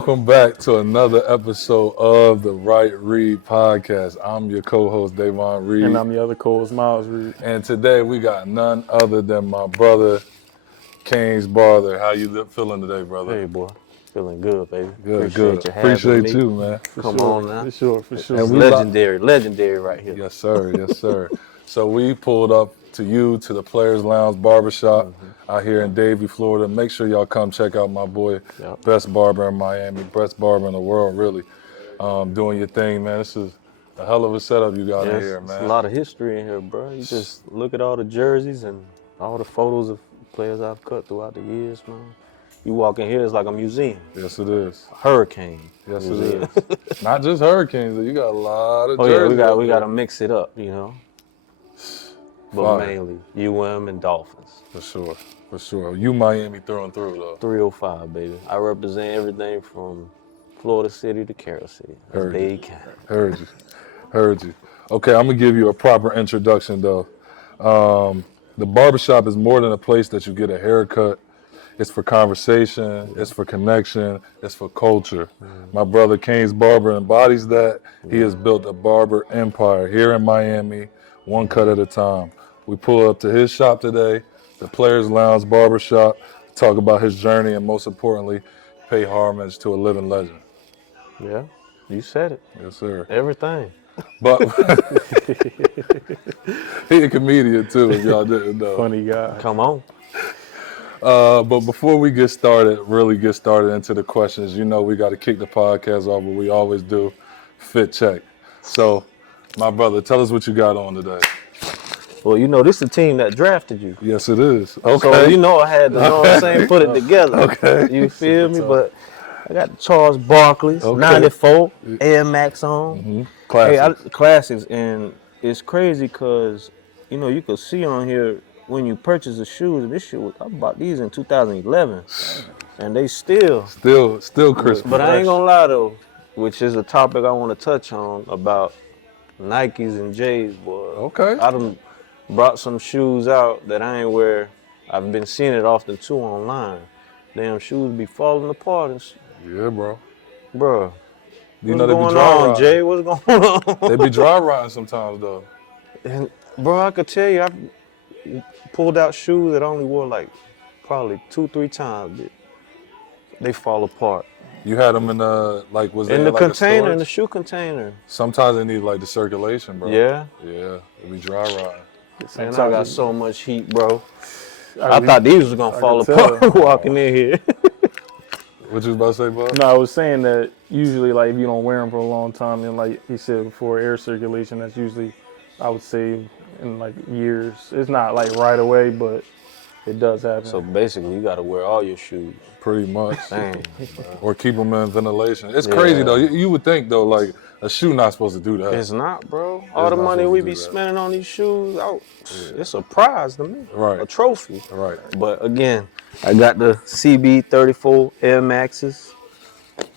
Welcome back to another episode of the Right Read podcast. I'm your co-host, Davon Reed. And I'm your other co-host, Miles Reed. And today we got none other than my brother, Canes Barber. How you feeling today, brother? Hey, boy. Feeling good, baby. Good. Appreciate you, man. Come on now. For sure. It's legendary right here. Yes, sir. So we pulled up to the Players Lounge Barbershop out here in Davie, Florida. Make sure y'all come check out my boy, best barber in Miami, best barber in the world, really. Doing your thing, man. This is a hell of a setup you got in here, man. There's a lot of history in here, bro. You just look at all the jerseys and all the photos of players I've cut throughout the years, man. You walk in here, it's like a museum. Yes, it is. Hurricane. Yes, museum. it is. Not just Hurricanes, you got a lot of jerseys. Yeah, we got to mix it up, you know. But mainly and Dolphins. For sure. You Miami through and through, though. 305, baby. I represent everything from Florida City to Carroll City. Heard you. Okay, I'm going to give you a proper introduction, though. The barbershop is more than a place that you get a haircut. It's for conversation, it's for connection, it's for culture. My brother Canes Barber embodies that. He has built a barber empire here in Miami, one cut at a time. We pull up to his shop today, the Players Lounge Barbershop, to talk about his journey and most importantly, pay homage to a living legend. Yeah, you said it. Yes, sir. Everything. But he a comedian too, if y'all didn't know. Funny guy. Come on. But before we really get started into the questions, you know we got to kick the podcast off, but we always do. Fit check. So, my brother, tell us what you got on today. Well, you know, this is the team that drafted you. Yes, it is. Okay. So, you know, I had to, put it together. Okay. You feel me? But I got the Charles Barkley's, 94, Air Max on. Classics. Classics. And it's crazy because, you know, you could see on here, when you purchase the shoes, and this shoe, I bought these in 2011, and they still crisp. But I ain't gonna lie though, which is a topic I want to touch on about Nikes and J's, boy. Okay. I done brought some shoes out that I ain't wear. I've been seeing it often too online. Damn shoes be falling apart and Yeah, bro. Bruh. You What's know they going be dry on, rotting. Jay? What's going on? They be dry rotting sometimes though. And bro, I could tell you, I pulled out shoes that I only wore like probably 2-3 times. They fall apart. You had them in the in the container, in the shoe container. Sometimes they need like the circulation, bro. Yeah. They be dry rotting. And I got so much heat, bro. I thought these was gonna fall apart walking in here. What you was about to say, bud? No, I was saying that usually, like, if you don't wear them for a long time, and like he said before, air circulation, that's usually, I would say, in like years. It's not like right away, but it does happen. So basically, you gotta wear all your shoes. Pretty much. Dang. Or keep them in ventilation. It's crazy though. You would think though, like a shoe not supposed to do that. It's not, bro. All the money we be spending on these shoes, it's a prize to me. Right. A trophy. Right. But again, I got the CB34 Air Maxes,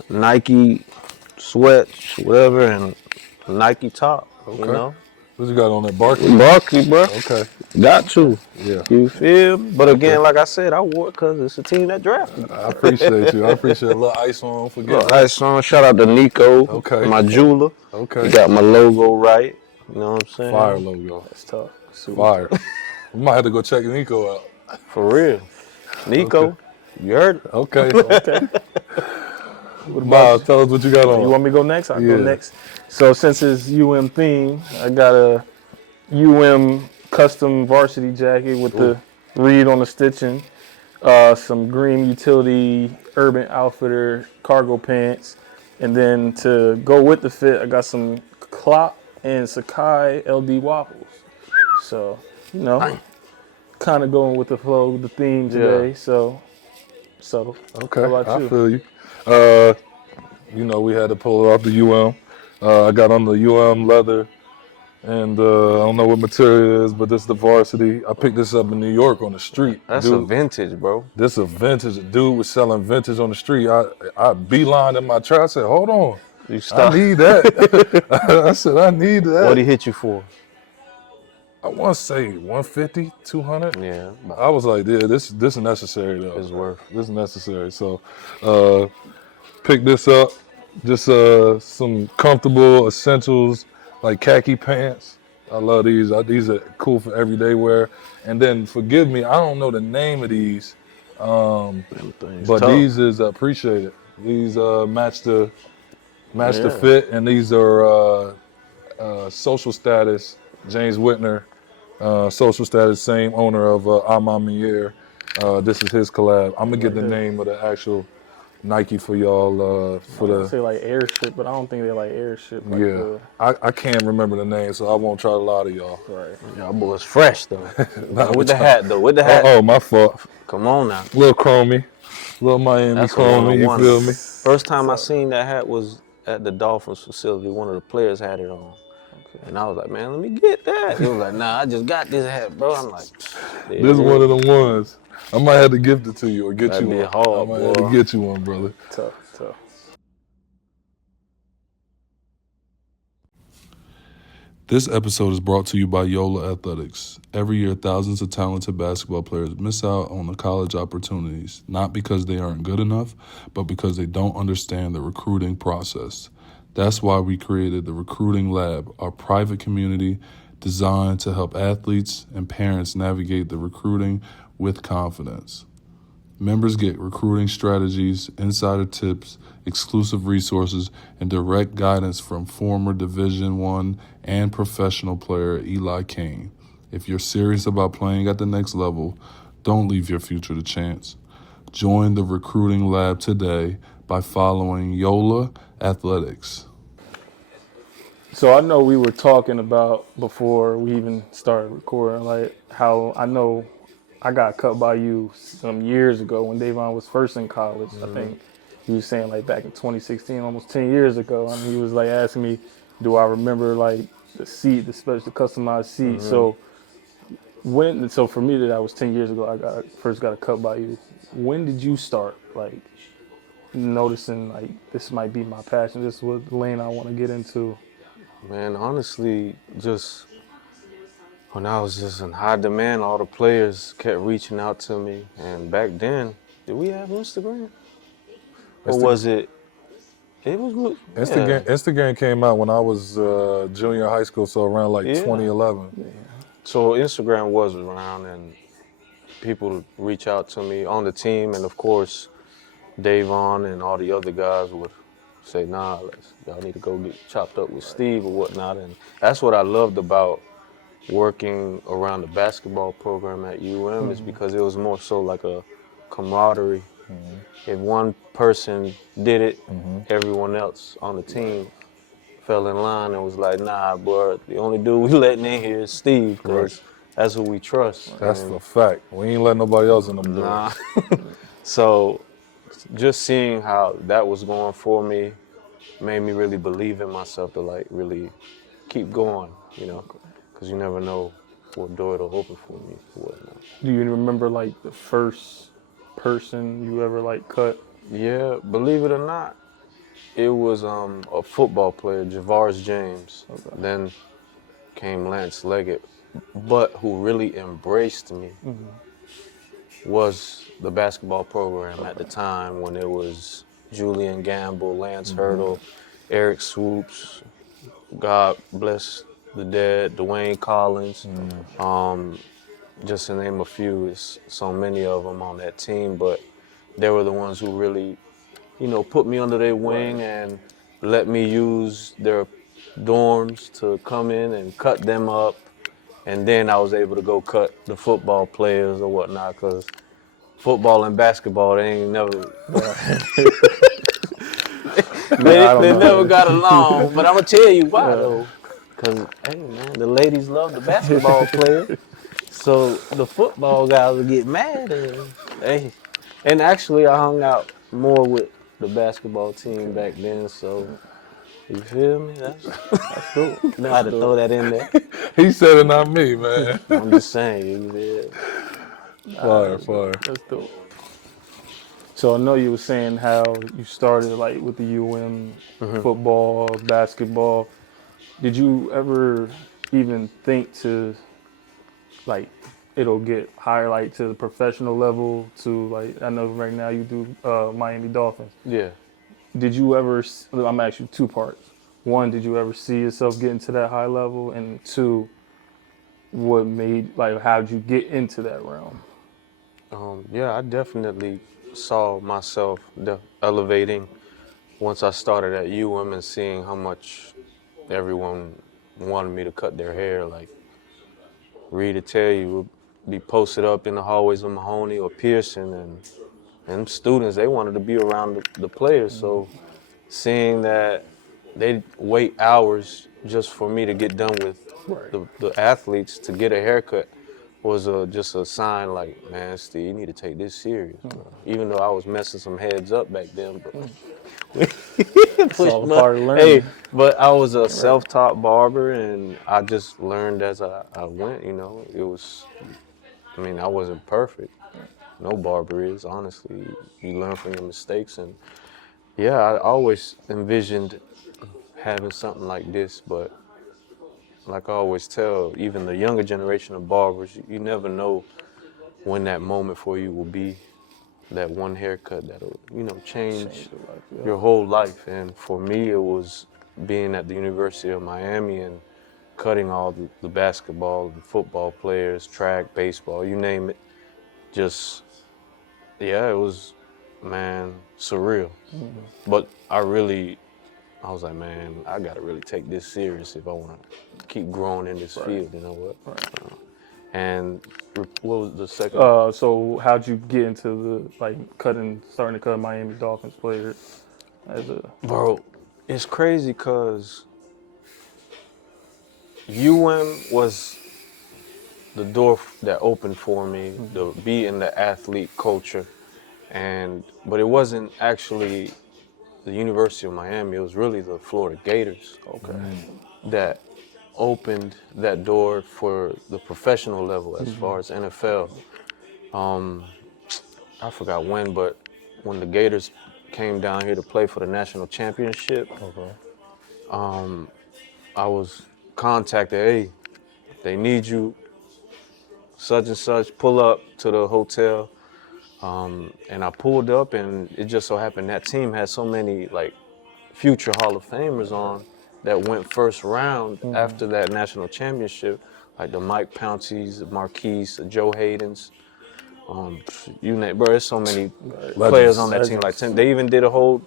Nike sweats, whatever, and Nike top. Okay. You know? What you got on there? Barkley? Barkley, bro. Okay. Got to. Yeah. You feel me? But again, like I said, I wore it because it's a team that drafted me. I appreciate you. I appreciate a little ice on. Forget Ice on. Shout out to Nico. Okay. My jeweler. Okay. He got my logo right. You know what I'm saying? Fire logo. That's tough. Fire. We might have to go check Nico out. For real. Nico, you heard it. Okay. Miles, tell us what you got on. You want me to go next? I'll go next. So since it's UM theme, I got a UM custom varsity jacket with the reed on the stitching, some green utility Urban Outfitter cargo pants, and then to go with the fit, I got some Clop and Sakai LD waffles. So, you know, kind of going with the flow, with the theme today. So, subtle. Okay, How about you? I feel you. You know, we had to pull it off the UM. I got on the UM leather, and I don't know what material it is, but this is the varsity. I picked this up in New York on the street. That's a vintage, bro. This is a vintage. A dude was selling vintage on the street. I beelined in my trap. I said, hold on. I need that. I said, I need that. What he hit you for? I want to say 150, 200. Yeah. I was like, yeah, this is necessary though. It's worth. This is necessary. So, picked this up. Just some comfortable essentials like khaki pants. I love these. These are cool for everyday wear. And then forgive me, I don't know the name of these, but tough. these is appreciated. These match the Yeah. fit, and these are social status. James Whitner, social status, same owner of Amamier. This is his collab. I'm gonna get the name of the actual Nike for y'all for I the. say like airship, but I don't think they like airship. Like Yeah, I can't remember the name, so I won't try to lie to y'all. Right. Y'all boys fresh though. Nah, With the hat though. With the hat. Oh, my fault. Come on now. Little chromey, little Miami That's a chromey. You one-on-one. feel me? First time I seen that hat was at the Dolphins facility. One of the players had it on. And I was like, man, let me get that. He was like, nah, I just got this hat, bro. I'm like, This is one of the ones. I might have to gift it to you or get That'd you be one. hard, I might have boy. to get you one, brother. Tough. This episode is brought to you by YOLA Athletics. Every year, thousands of talented basketball players miss out on the college opportunities, not because they aren't good enough, but because they don't understand the recruiting process. That's why we created the Recruiting Lab, our private community designed to help athletes and parents navigate the recruiting with confidence. Members get recruiting strategies, insider tips, exclusive resources, and direct guidance from former Division I and professional player Eli Kane. If you're serious about playing at the next level, don't leave your future to chance. Join the Recruiting Lab today by following YOLA Athletics. So I know we were talking about before we even started recording, like how I know I got cut by you some years ago when Davon was first in college. I think he was saying like back in 2016, almost 10 years ago, and he was like asking me, do I remember like the seat, the special customized seat? So for me that was 10 years ago, I first got a cut by you. When did you start like noticing like this might be my passion, this is what lane I want to get into? Man, honestly, just when I was just in high demand, all the players kept reaching out to me. And back then, did we have Instagram? Or was it? It was. Instagram came out when I was junior high school, so around like 2011. So Instagram was around, and people would reach out to me on the team, and of course, Davon and all the other guys would say, nah, y'all need to go get chopped up with Steve or whatnot. And that's what I loved about working around the basketball program at UM is because it was more so like a camaraderie. If one person did it, everyone else on the team fell in line and was like, nah, bro, the only dude we letting in here is Steve because that's who we trust. That's the fact. We ain't letting nobody else in the door. Nah. So just seeing how that was going for me made me really believe in myself to like really keep going, you know, because you never know what door it'll open for me or whatnot. Do you remember like the first person you ever like cut? Yeah, believe it or not, it was a football player, Javars James. Then came Lance Leggett, but who really embraced me was the basketball program at the time when it was Julian Gamble, Lance Hurdle, Eric Swoops, God bless the dead, Dwayne Collins, just to name a few. It's so many of them on that team, but they were the ones who really, you know, put me under their wing and let me use their dorms to come in and cut them up. And then I was able to go cut the football players or whatnot, because football and basketball, they ain't never, they never got along. But I'm going to tell you why, though. Because, hey, man, the ladies love the basketball player. So the football guys would get mad. And actually, I hung out more with the basketball team back then, so you feel me? That's cool. Know how to throw that in there. He said it, not me, man. I'm just saying, you feel? Fire. That's dope. So I know you were saying how you started like with the UM football, basketball. Did you ever even think to like it'll get higher, like to the professional level? To like, I know right now you do Miami Dolphins. Yeah. did you ever? I'm gonna ask you two parts. One, did you ever see yourself getting to that high level? And two, what made how'd you get into that realm? Yeah, I definitely saw myself elevating once I started at UM and seeing how much everyone wanted me to cut their hair. Like, Reed to tell you, would be posted up in the hallways of Mahoney or Pearson, and students, they wanted to be around the players. So seeing that they'd wait hours just for me to get done with the athletes to get a haircut was just a sign like, man, Steve, you need to take this serious, bro. Even though I was messing some heads up back then, but It's all a part of learning. Hey, but I was a self-taught barber, and I just learned as I went, you know. It was, I mean, I wasn't perfect. No barber is, honestly. You learn from your mistakes, and yeah, I always envisioned having something like this, but like I always tell, even the younger generation of barbers, you never know when that moment for you will be, that one haircut that'll, you know, change your whole life. And for me, it was being at the University of Miami and cutting all the basketball and football players, track, baseball, you name it. Just, yeah, it was, man, surreal. But I was like, man, I gotta really take this serious if I wanna keep growing in this field, you know what? And what was the second? So how'd you get into the starting to cut Miami Dolphins players as a? Bro, it's crazy because UM was the door that opened for me to be in the athlete culture, but it wasn't actually the University of Miami. It was really the Florida Gators. That opened that door for the professional level as far as NFL. I forgot when, but when the Gators came down here to play for the national championship, I was contacted, hey, they need you, such and such, pull up to the hotel. And I pulled up, and it just so happened that team had so many future Hall of Famers on that went first round after that national championship, like the Mike Pounceys, the Marquise, the Joe Haydens, you name, bro. There's so many players on that team. Like they even did a whole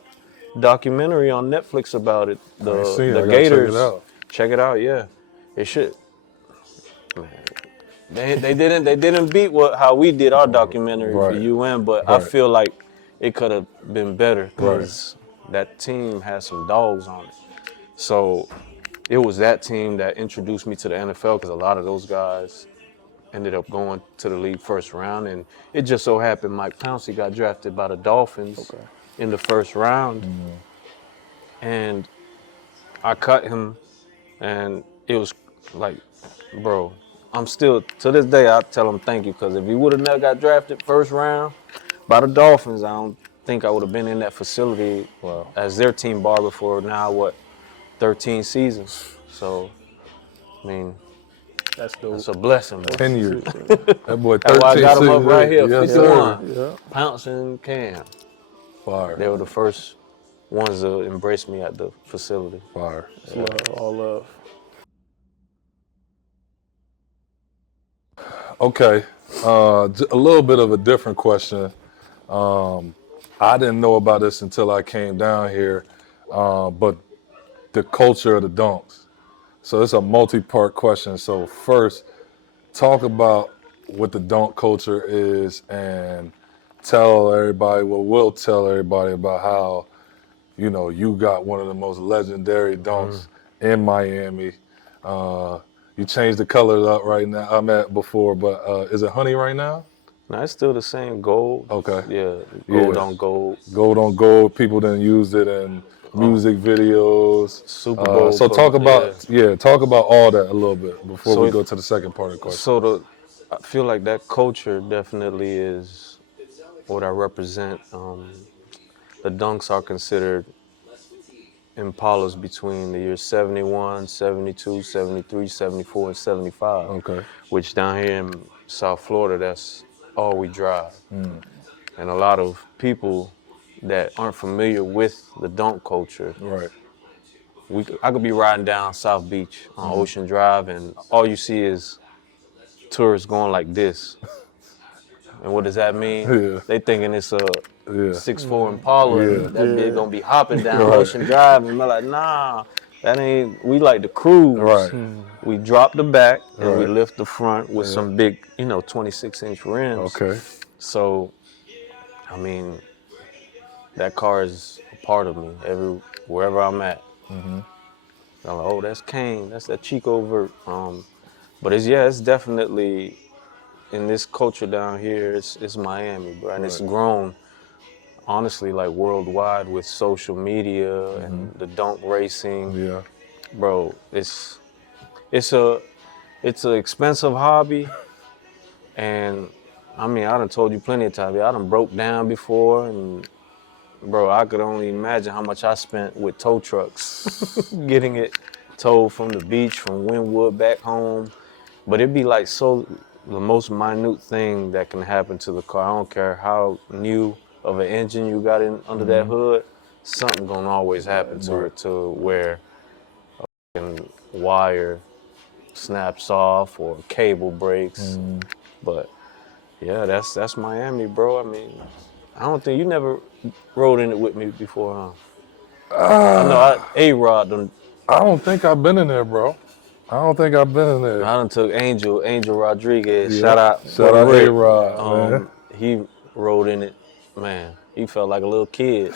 documentary on Netflix about it. The Gators. Check it out. Yeah, it should. Man, they didn't beat how we did our documentary for UM, but I feel like it could have been better because that team has some dogs on it. So it was that team that introduced me to the NFL because a lot of those guys ended up going to the league first round, and it just so happened Mike Pouncey got drafted by the Dolphins in the first round, and I cut him, and it was like, bro, I'm still, to this day, I tell him thank you, because if he would have never got drafted first round by the Dolphins, I don't think I would have been in that facility as their team barber for now, 13 seasons. So, I mean, that's a blessing, bro. 10 years. That boy, 13 That's why I got him up right here, yes, 51. Sir. Pounce and Cam. Fire. They were the first ones to embrace me at the facility. Fire. All love. Okay, a little bit of a different question. I didn't know about this until I came down here, but the culture of the Donks. So it's a multi-part question. So first, talk about what the Donk culture is and tell everybody, we'll tell everybody about how, you know, you got one of the most legendary Donks in Miami. You changed the colors up right now. I'm at before, but is it honey right now? No, it's still the same gold. Okay. Yeah, gold on gold. Gold on gold. People done used it in music videos. Super Bowl. So talk about talk about all that a little bit before we go to the second part of the question. So I feel like that culture definitely is what I represent. The Donks are considered Impalas between the years 71, 72, 73, 74, and 75. Okay. Which down here in South Florida, that's all we drive. And a lot of people that aren't familiar with the Donk culture, Right. I could be riding down South Beach on Ocean Drive, and all you see is tourists going like this. And what does that mean? Yeah. They thinking it's a Yeah. 6'4" Impala, Yeah. and that bitch gonna be hopping down Right. Ocean Drive, and I'm like, nah, that ain't. We like to cruise. Right. We drop the back and we Right. lift the front with some big, 26-inch rims. Okay. So, I mean, that car is a part of me wherever I'm at. I'm like, oh, that's Kane, that's that Chico vert. But it's definitely in this culture down here. It's Miami, bro, and it's grown honestly like worldwide with social media and the Donk racing. Yeah. Bro, it's an expensive hobby, and I mean, I done told you plenty of times, I done broke down before, and bro, I could only imagine how much I spent with tow trucks, getting it towed from the beach, from Wynwood back home. But it'd be like the most minute thing that can happen to the car. I don't care how new of an engine you got in under that hood, something gonna always happen to it, to where a wire snaps off or cable breaks. But yeah, that's Miami, bro. I mean, I don't think you never rode in it with me before, huh? I know A-Rod done. I don't think I've been in there, bro. I don't think I've been in there. I done took Angel Rodriguez. Yeah. Shout out A-Rod, man. He rode in it, man. He felt like a little kid.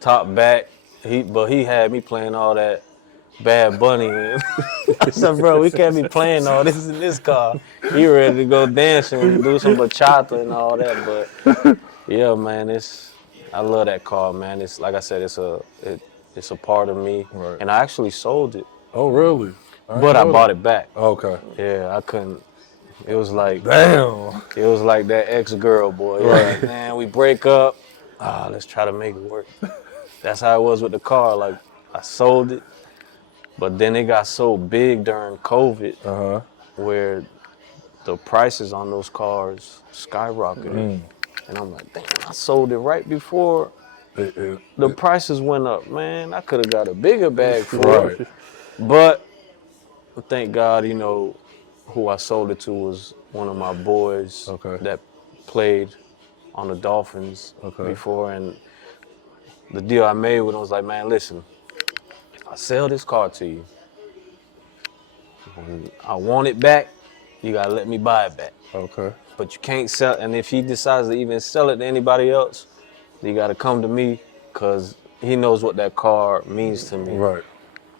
Top back, but he had me playing all that Bad Bunny. I said, bro, we can't be playing all this in this car. He ready to go dancing and do some bachata and all that. But yeah, man, I love that car, man. It's like I said, it's a part of me. Right. And I actually sold it. Oh, really? But I bought it back. Okay. Yeah, I couldn't. It was like, damn. It was like that ex-girl, boy. Right. Like, man, we break up. Let's try to make it work. That's how it was with the car. Like, I sold it, but then it got so big during COVID where the prices on those cars skyrocketed. And I'm like, damn, I sold it right before the prices went up. Man, I could have got a bigger bag for it. But thank God, who I sold it to was one of my boys that played on the Dolphins before. And the deal I made with him was like, man, listen, I sell this car to you. When I want it back, you gotta let me buy it back. Okay. But you can't sell it. And if he decides to even sell it to anybody else, you gotta come to me, because he knows what that car means to me. Right.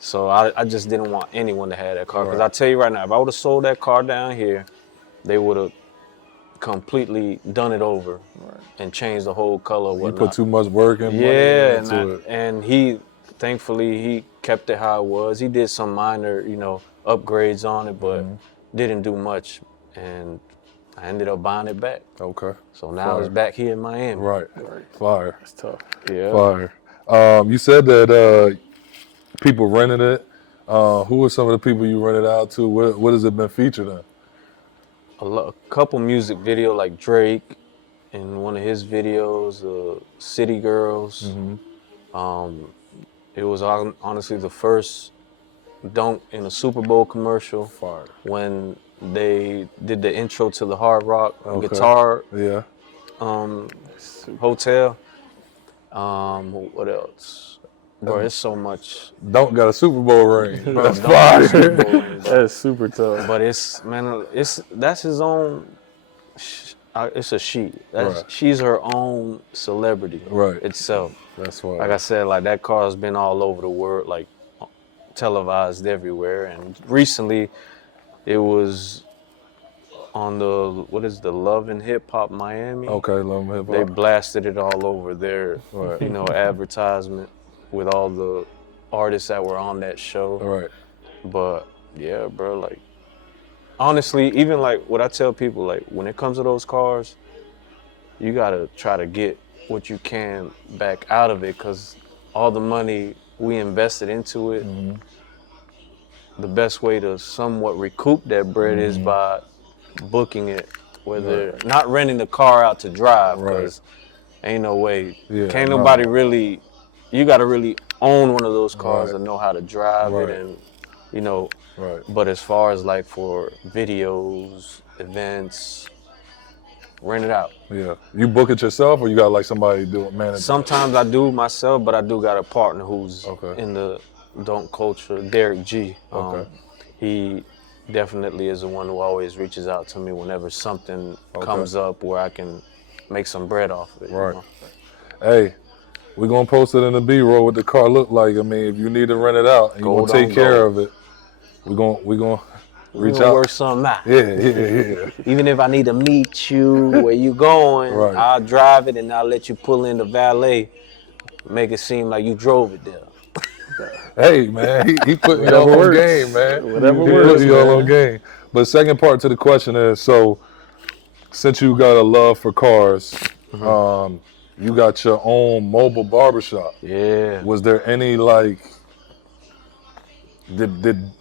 So I just didn't want anyone to have that car. Because I tell you right now, if I would have sold that car down here, they would have completely done it over and changed the whole color. You put too much work and money into it. And he, thankfully, he kept it how it was. He did some minor, upgrades on it, but didn't do much. And I ended up buying it back. Okay. So now it's back here in Miami. Right. Fire. It's tough. Yeah. Fire. You said that people rented it. Who are some of the people you rented out to? What has it been featured in? A couple music videos, like Drake in one of his videos, City Girls. It was honestly the first Donk in a Super Bowl commercial. Fire. When they did the intro to the Hard Rock guitar hotel. What else? Bro, it's so much. Donk got a Super Bowl ring. That's fire. That's super tough. But that's his own. It's a she. She's her own celebrity. Itself. That's why. Like I said, like that car has been all over the world, like televised everywhere. And recently, it was on the Love and Hip Hop Miami. Okay, Love and Hip Hop. They blasted it all over their, advertisement with all the artists that were on that show. Right. But yeah, bro, like honestly, even like what I tell people, like when it comes to those cars, you gotta try to get what you can back out of it, because all the money we invested into it, the best way to somewhat recoup that bread is by booking it, whether not renting the car out to drive, because ain't no way. Yeah, Can't no. nobody really. You got to really own one of those cars Right. and know how to drive Right. it, and you know. Right. But as far as like for videos, events, rent it out. Yeah. You book it yourself, or you got like somebody manage? Sometimes I do myself, but I do got a partner who's Okay. in the Donk culture, Derek G. Okay. He definitely is the one who always reaches out to me whenever something comes up where I can make some bread off of it. Right. You know? Hey, we're gonna post it in the B-roll what the car look like. I mean, if you need to rent it out and you want Gold to take on care gold. of it, we're gonna We reach gonna out. work something out. Yeah. Even if I need to meet you where you going, Right. I'll drive it and I'll let you pull in the valet, make it seem like you drove it there. Hey, man, he putting y'all Whatever on works. game, man. Whatever he works, putting y'all man. on game. But second part to the question is, so since you got a love for cars, you got your own mobile barbershop. Yeah. Was there any like, did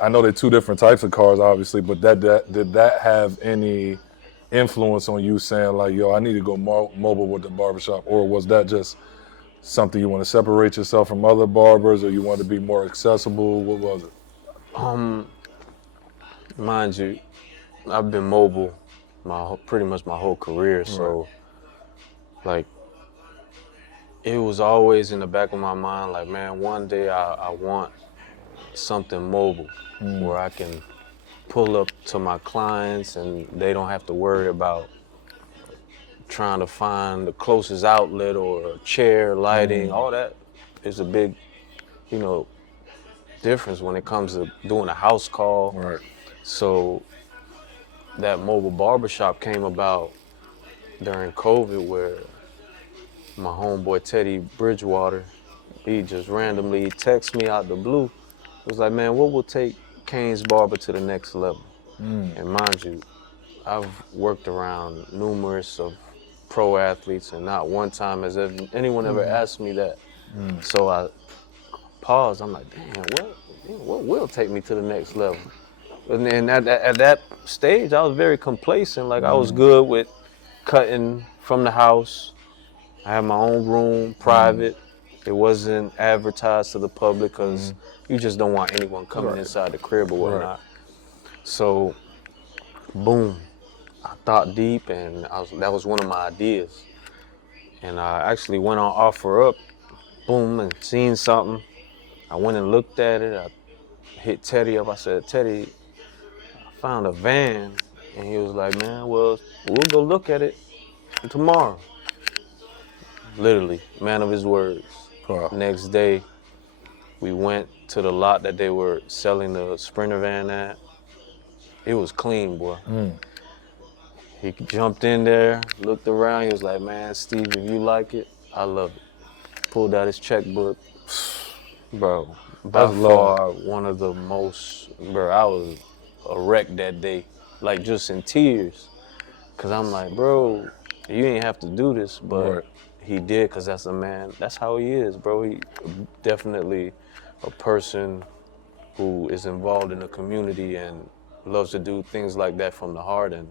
I know they're two different types of cars, obviously, but did that have any influence on you saying like, yo, I need to go mobile with the barbershop, or was that just something you want to separate yourself from other barbers, or you want to be more accessible? What was it? Mind you, I've been mobile pretty much my whole career, so like it was always in the back of my mind, like, man, one day I want something mobile where I can pull up to my clients and they don't have to worry about trying to find the closest outlet or a chair, lighting. All that is a big, difference when it comes to doing a house call. Right. So that mobile barbershop came about during COVID, where my homeboy Teddy Bridgewater, he just randomly texted me out the blue. It was like, man, what will take Canes Barber to the next level? And mind you, I've worked around numerous of pro athletes, and not one time has anyone ever asked me that. So I paused. I'm like, damn, what will take me to the next level? And at that stage, I was very complacent. Like, I was good with cutting from the house. I had my own room, private. It wasn't advertised to the public because you just don't want anyone coming inside the crib or whatnot. So, boom, I thought deep, and that was one of my ideas. And I actually went on OfferUp, boom, and seen something. I went and looked at it. I hit Teddy up. I said, Teddy, I found a van. And he was like, man, well, we'll go look at it tomorrow. Literally, man of his words. Wow. Next day, we went to the lot that they were selling the Sprinter van at. It was clean, boy. He jumped in there, looked around. He was like, man, Steve, if you like it, I love it. Pulled out his checkbook. Bro, by far one of the most, bro, I was a wreck that day. Like, just in tears. Because I'm like, bro, you ain't have to do this, but he did, because that's a man. That's how he is, bro. He definitely a person who is involved in the community and loves to do things like that from the heart. And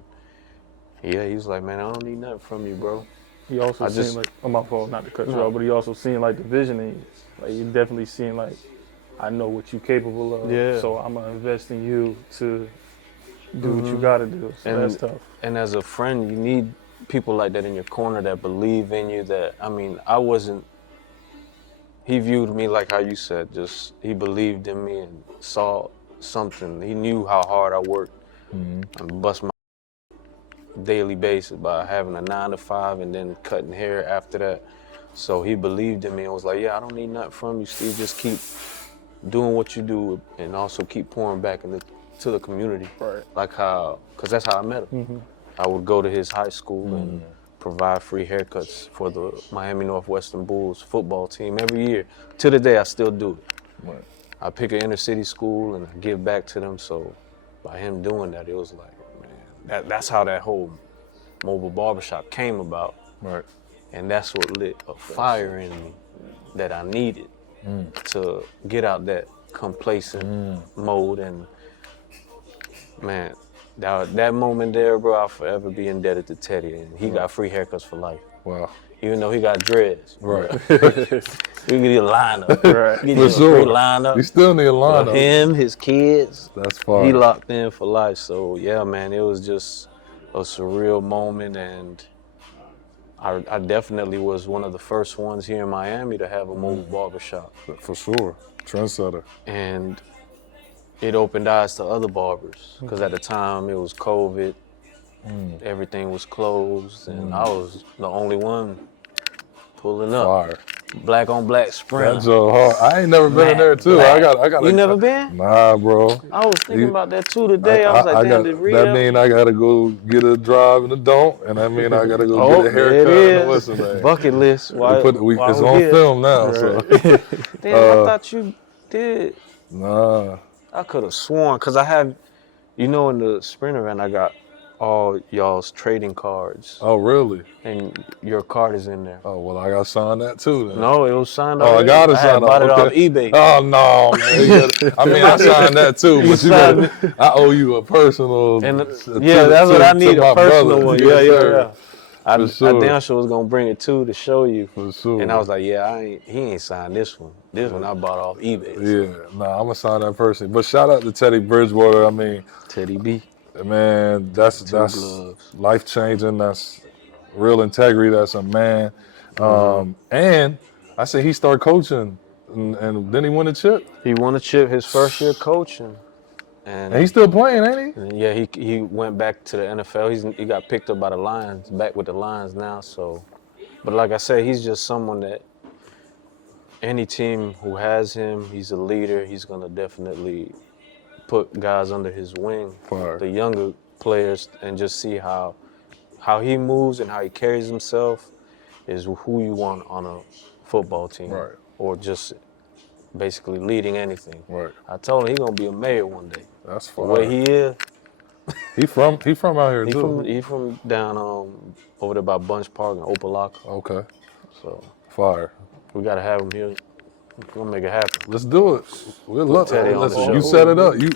yeah, he was like, man, I don't need nothing from you, bro. He also seen like, oh, my fault, not to cut you off, but he also seen like the vision in you. Like, you definitely seen like, I know what you're capable of, so I'm gonna invest in you to do what you gotta do. So that's tough. And as a friend, you need people like that in your corner that believe in you. That, I mean, he viewed me like how you said, just he believed in me and saw something. He knew how hard I worked and bust my daily basis by having a 9 to 5 and then cutting hair after that. So he believed in me and was like, yeah, I don't need nothing from you, Steve. Just keep doing what you do and also keep pouring back to the community. Right. Like how, because that's how I met him. I would go to his high school and provide free haircuts for the Miami Northwestern Bulls football team every year. To the day, I still do it. Right. I pick an inner city school and I give back to them. So by him doing that, it was like, man, that's how that whole mobile barbershop came about. Right. And that's what lit a fire in me that I needed to get out that complacent mode. And man, that moment there, bro, I'll forever be indebted to Teddy. And he got free haircuts for life. Wow. even though he got dreads. Right. We get a lineup. Right. Get For a sure. great lineup. You still need a For lineup. him, his kids. That's fine. He locked in for life. So yeah, man, it was just a surreal moment, and I definitely was one of the first ones here in Miami to have a mobile barbershop. For sure. Trendsetter. And it opened eyes to other barbers because at the time it was COVID, everything was closed, and I was the only one pulling up. Fire. Black on black sprinter. That's so hard. I ain't never been in there too. Black. I got. You never been? Nah, bro. I was thinking about that too today. I was like, damn, did Reed that ever- mean I gotta go get a drive in the Donk, and that mean I gotta go Oh, get a there haircut. it And is. what's the name? Bucket list. Why, why It's we on here? film now. So Damn, I thought you did. nah. I could have sworn, because I have, in the sprinter event, I got all y'all's trading cards, Oh really? and your card is in there. Oh well, I got signed that too. Then. No, it was signed Oh, I already. gotta I had sign bought it off okay. eBay. Oh no, man. I mean, I signed that too, but you signed gotta, I owe you a personal. And that's what I need, a my personal brother. one. Yes, Yeah. sir. I sure. damn sure was gonna bring it too to show you. For sure. And I was like, yeah, he ain't signed this one. This one I bought off eBay. Yeah, nah, I'm gonna sign that person. But shout out to Teddy Bridgewater. I mean, Teddy B. man, that's gloves. life changing. That's real integrity. That's a man. And I said he started coaching, and then he won a chip. He won a chip his first year coaching. And And he's still playing, ain't he? And yeah, he went back to the NFL. He got picked up by the Lions, back with the Lions now. So, but like I said, he's just someone that any team who has him, he's a leader. He's gonna definitely put guys under his wing, Fire. the younger players, and just see how he moves and how he carries himself is who you want on a football team, Right. or just basically leading anything. Right. I told him he's gonna be a mayor one day. That's The fine. way he is. He from out here too. He from down over there by Bunch Park in Opelika. Okay. So Fire. we gotta have him here. We're gonna make it happen. Let's do it. We'll look. Teddy on the Listen, show. you set it up. You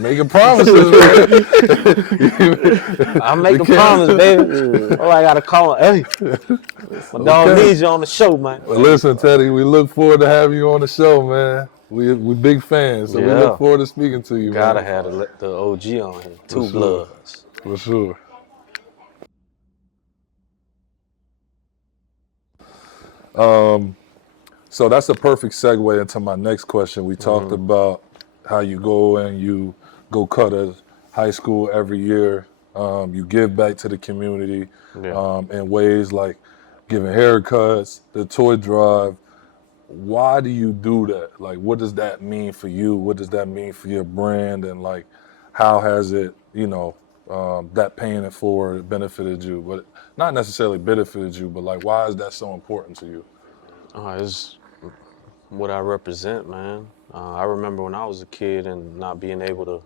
making promises, man. I make a promise, baby. Oh, I gotta call him. Hey, my dog Okay. needs you on the show, man. Well, listen, Teddy, we look forward to having you on the show, man. We big fans, so we Yeah. look forward to speaking to you, Gotta man. have the OG on here. Two sure. Bloods. For sure. So that's a perfect segue into my next question. We talked about how you go and you go cut a high school every year. You give back to the community Yeah. in ways like giving haircuts, the toy drive. Why do you do that? Like, what does that mean for you? What does that mean for your brand? And like, how has it, that paying it forward benefited you? But not necessarily benefited you, but like, why is that so important to you? It's what I represent, man. I remember when I was a kid and not being able to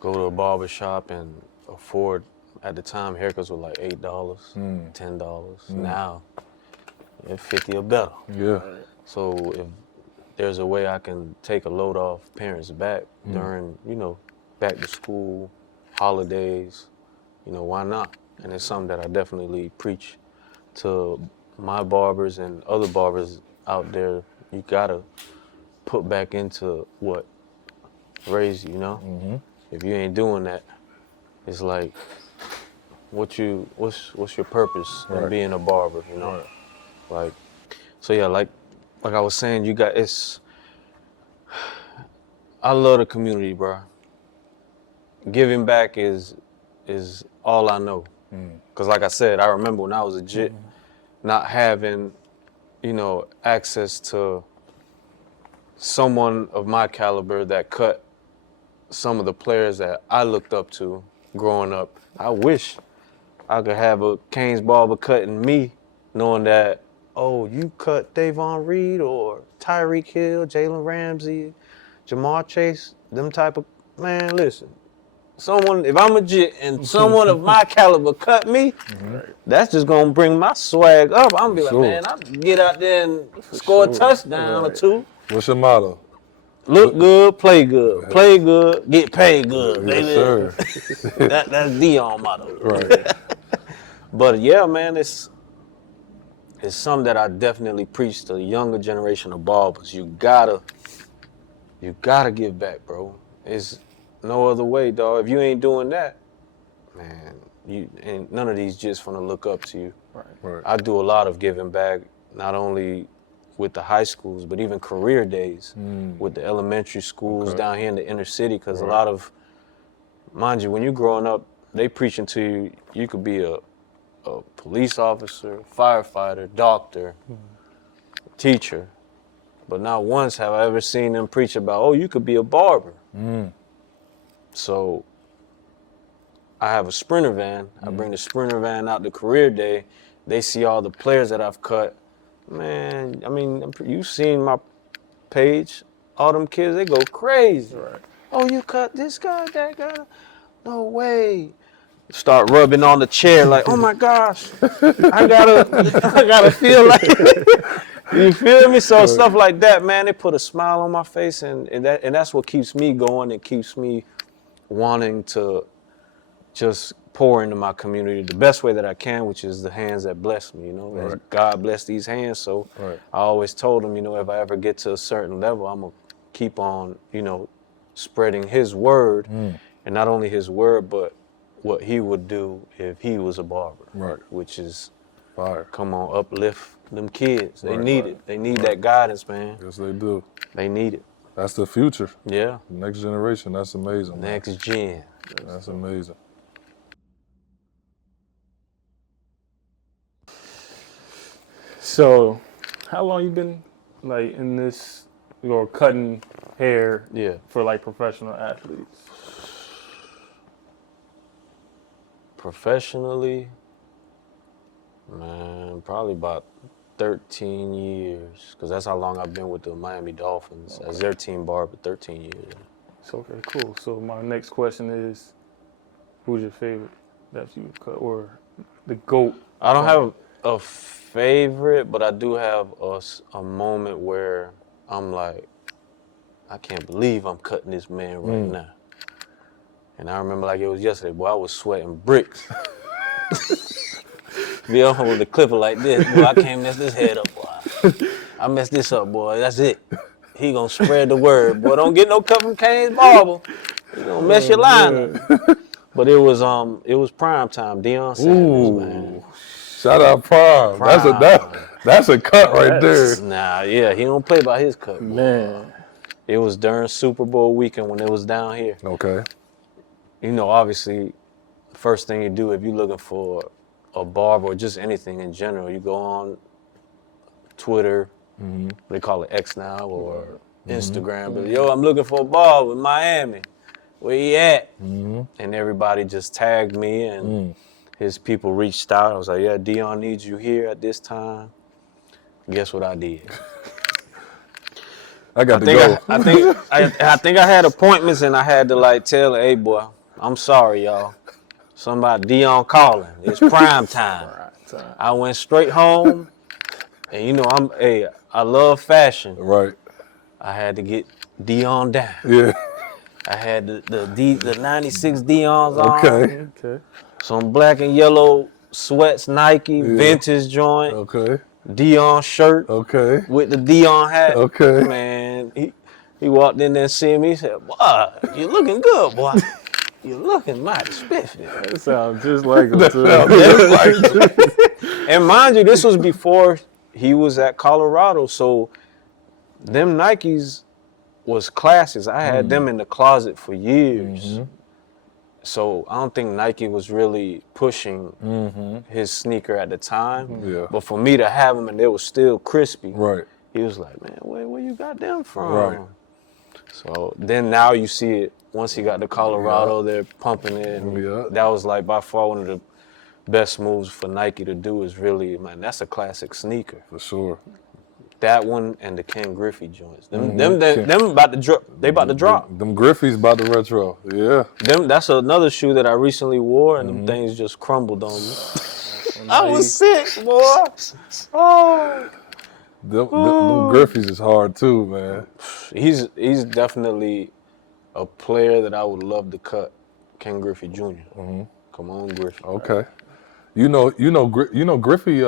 go to a barbershop and afford, at the time, haircuts were like $8, $10. Now, they're 50 or better. Yeah. So if there's a way I can take a load off parents' back during, back to school, holidays, why not? And it's something that I definitely preach to my barbers and other barbers out there. You gotta put back into what raised you, If you ain't doing that, it's like, what's your purpose in Right. being a barber, Right. Like, so yeah, like I was saying, I love the community, bro. Giving back is all I know. Cause like I said, I remember when I was a jit, not having, access to someone of my caliber that cut some of the players that I looked up to growing up. I wish I could have a Canes Barber cutting me, knowing that, oh, you cut Davon Reed or Tyreek Hill, Jalen Ramsey, Jamar Chase, them type of, man, listen. Someone, if I'm a jit and someone of my caliber cut me, that's just gonna bring my swag up. I'm gonna be like, Sure. man, I'll get out there and score a touchdown or two. What's your motto? Look good, play good. Play good, get paid good, baby. Yes, sir. That's Dion motto. Right. But yeah, man, it's something that I definitely preach to the younger generation of barbers. You gotta give back, bro. It's no other way, dog. If you ain't doing that, man, you ain't none of these just gonna look up to you. Right. I do a lot of giving back, not only with the high schools, but even career days with the elementary schools down here in the inner city. Because a lot of, mind you, when you're growing up, they preaching to you, you could be a police officer, firefighter, doctor, teacher. But not once have I ever seen them preach about, oh, you could be a barber. So I have a Sprinter van. I bring the Sprinter van out to career day. They see all the players that I've cut. Man, I mean, you've seen my page. All them kids, they go crazy. Right. Oh, you cut this guy, that guy? No way. Start rubbing on the chair like, oh my gosh, I gotta feel like, you feel me? So stuff like that, man, they put a smile on my face, and that's what keeps me going. It keeps me wanting to just pour into my community the best way that I can, which is the hands that bless me, you know. Right. God bless these hands. So I always told them, you know, if I ever get to a certain level, I'm going to keep on, you know, spreading his word. And not only his word, but what he would do if he was a barber. Right. Which is, Fire. come on, uplift them kids. They need it. They need that guidance, man. Yes, they do. They need it. That's the future. Yeah. Next generation. That's amazing. Man. Next gen. That's amazing. So, how long you been like in this or cutting hair for like professional athletes? Professionally, man, probably about 13 years, because that's how long I've been with the Miami Dolphins as their team barber, 13 years. So, okay, cool. So my next question is, who's your favorite that you cut, or the GOAT? I don't have a favorite, but I do have a moment where I'm like, I can't believe I'm cutting this man right now. And I remember like it was yesterday, boy, I was sweating bricks. Be on with the clipper like this, boy, I can't mess this head up, boy. I messed this up, boy, that's it. He gonna spread the word, boy. Don't get no cut from Canes Barber. He gonna mess your line up. But it was prime time, Deion Sanders, man. Shout out Prime. That's a cut right there. Nah, yeah, he don't play by his cut. Man. It was during Super Bowl weekend when it was down here. Okay. You know, obviously, first thing you do if you're looking for a barber or just anything in general, you go on Twitter, they call it X now, or Instagram. But yo, I'm looking for a barber in Miami. Where he at? And everybody just tagged me, and his people reached out. I was like, yeah, Deion needs you here at this time. Guess what I did? I got to go. I think I had appointments, and I had to like tell, hey boy, I'm sorry, y'all. Somebody, Deion calling. It's prime time. I went straight home, and you know I love fashion. Right. I had to get Deion down. Yeah. I had the 96 Deons on. Okay. Some black and yellow sweats, Nike, vintage joint. Okay. Deion shirt. Okay. With the Deion hat. Okay. Man, he walked in there and see me. He said, boy, you looking good, boy. You looking mighty spiffy. That sounds just like him, too. And mind you, this was before he was at Colorado, so them Nikes was classics. I had them in the closet for years. So I don't think Nike was really pushing his sneaker at the time. Yeah. But for me to have them and they were still crispy, Right. he was like, man, where you got them from? Right. So then now you see it. Once he got to Colorado, they're pumping it. And that was like by far one of the best moves for Nike to do is really, man, that's a classic sneaker. For sure. That one and the Ken Griffey joints. Them about to drop. They about to drop. Them Griffey's about to retro. Yeah. That's another shoe that I recently wore, and them things just crumbled on me. I was sick, boy. Oh. Them Griffey's is hard too, man. He's definitely a player that I would love to cut. Ken Griffey Jr. Come on, Griffey. Okay. You know Griffey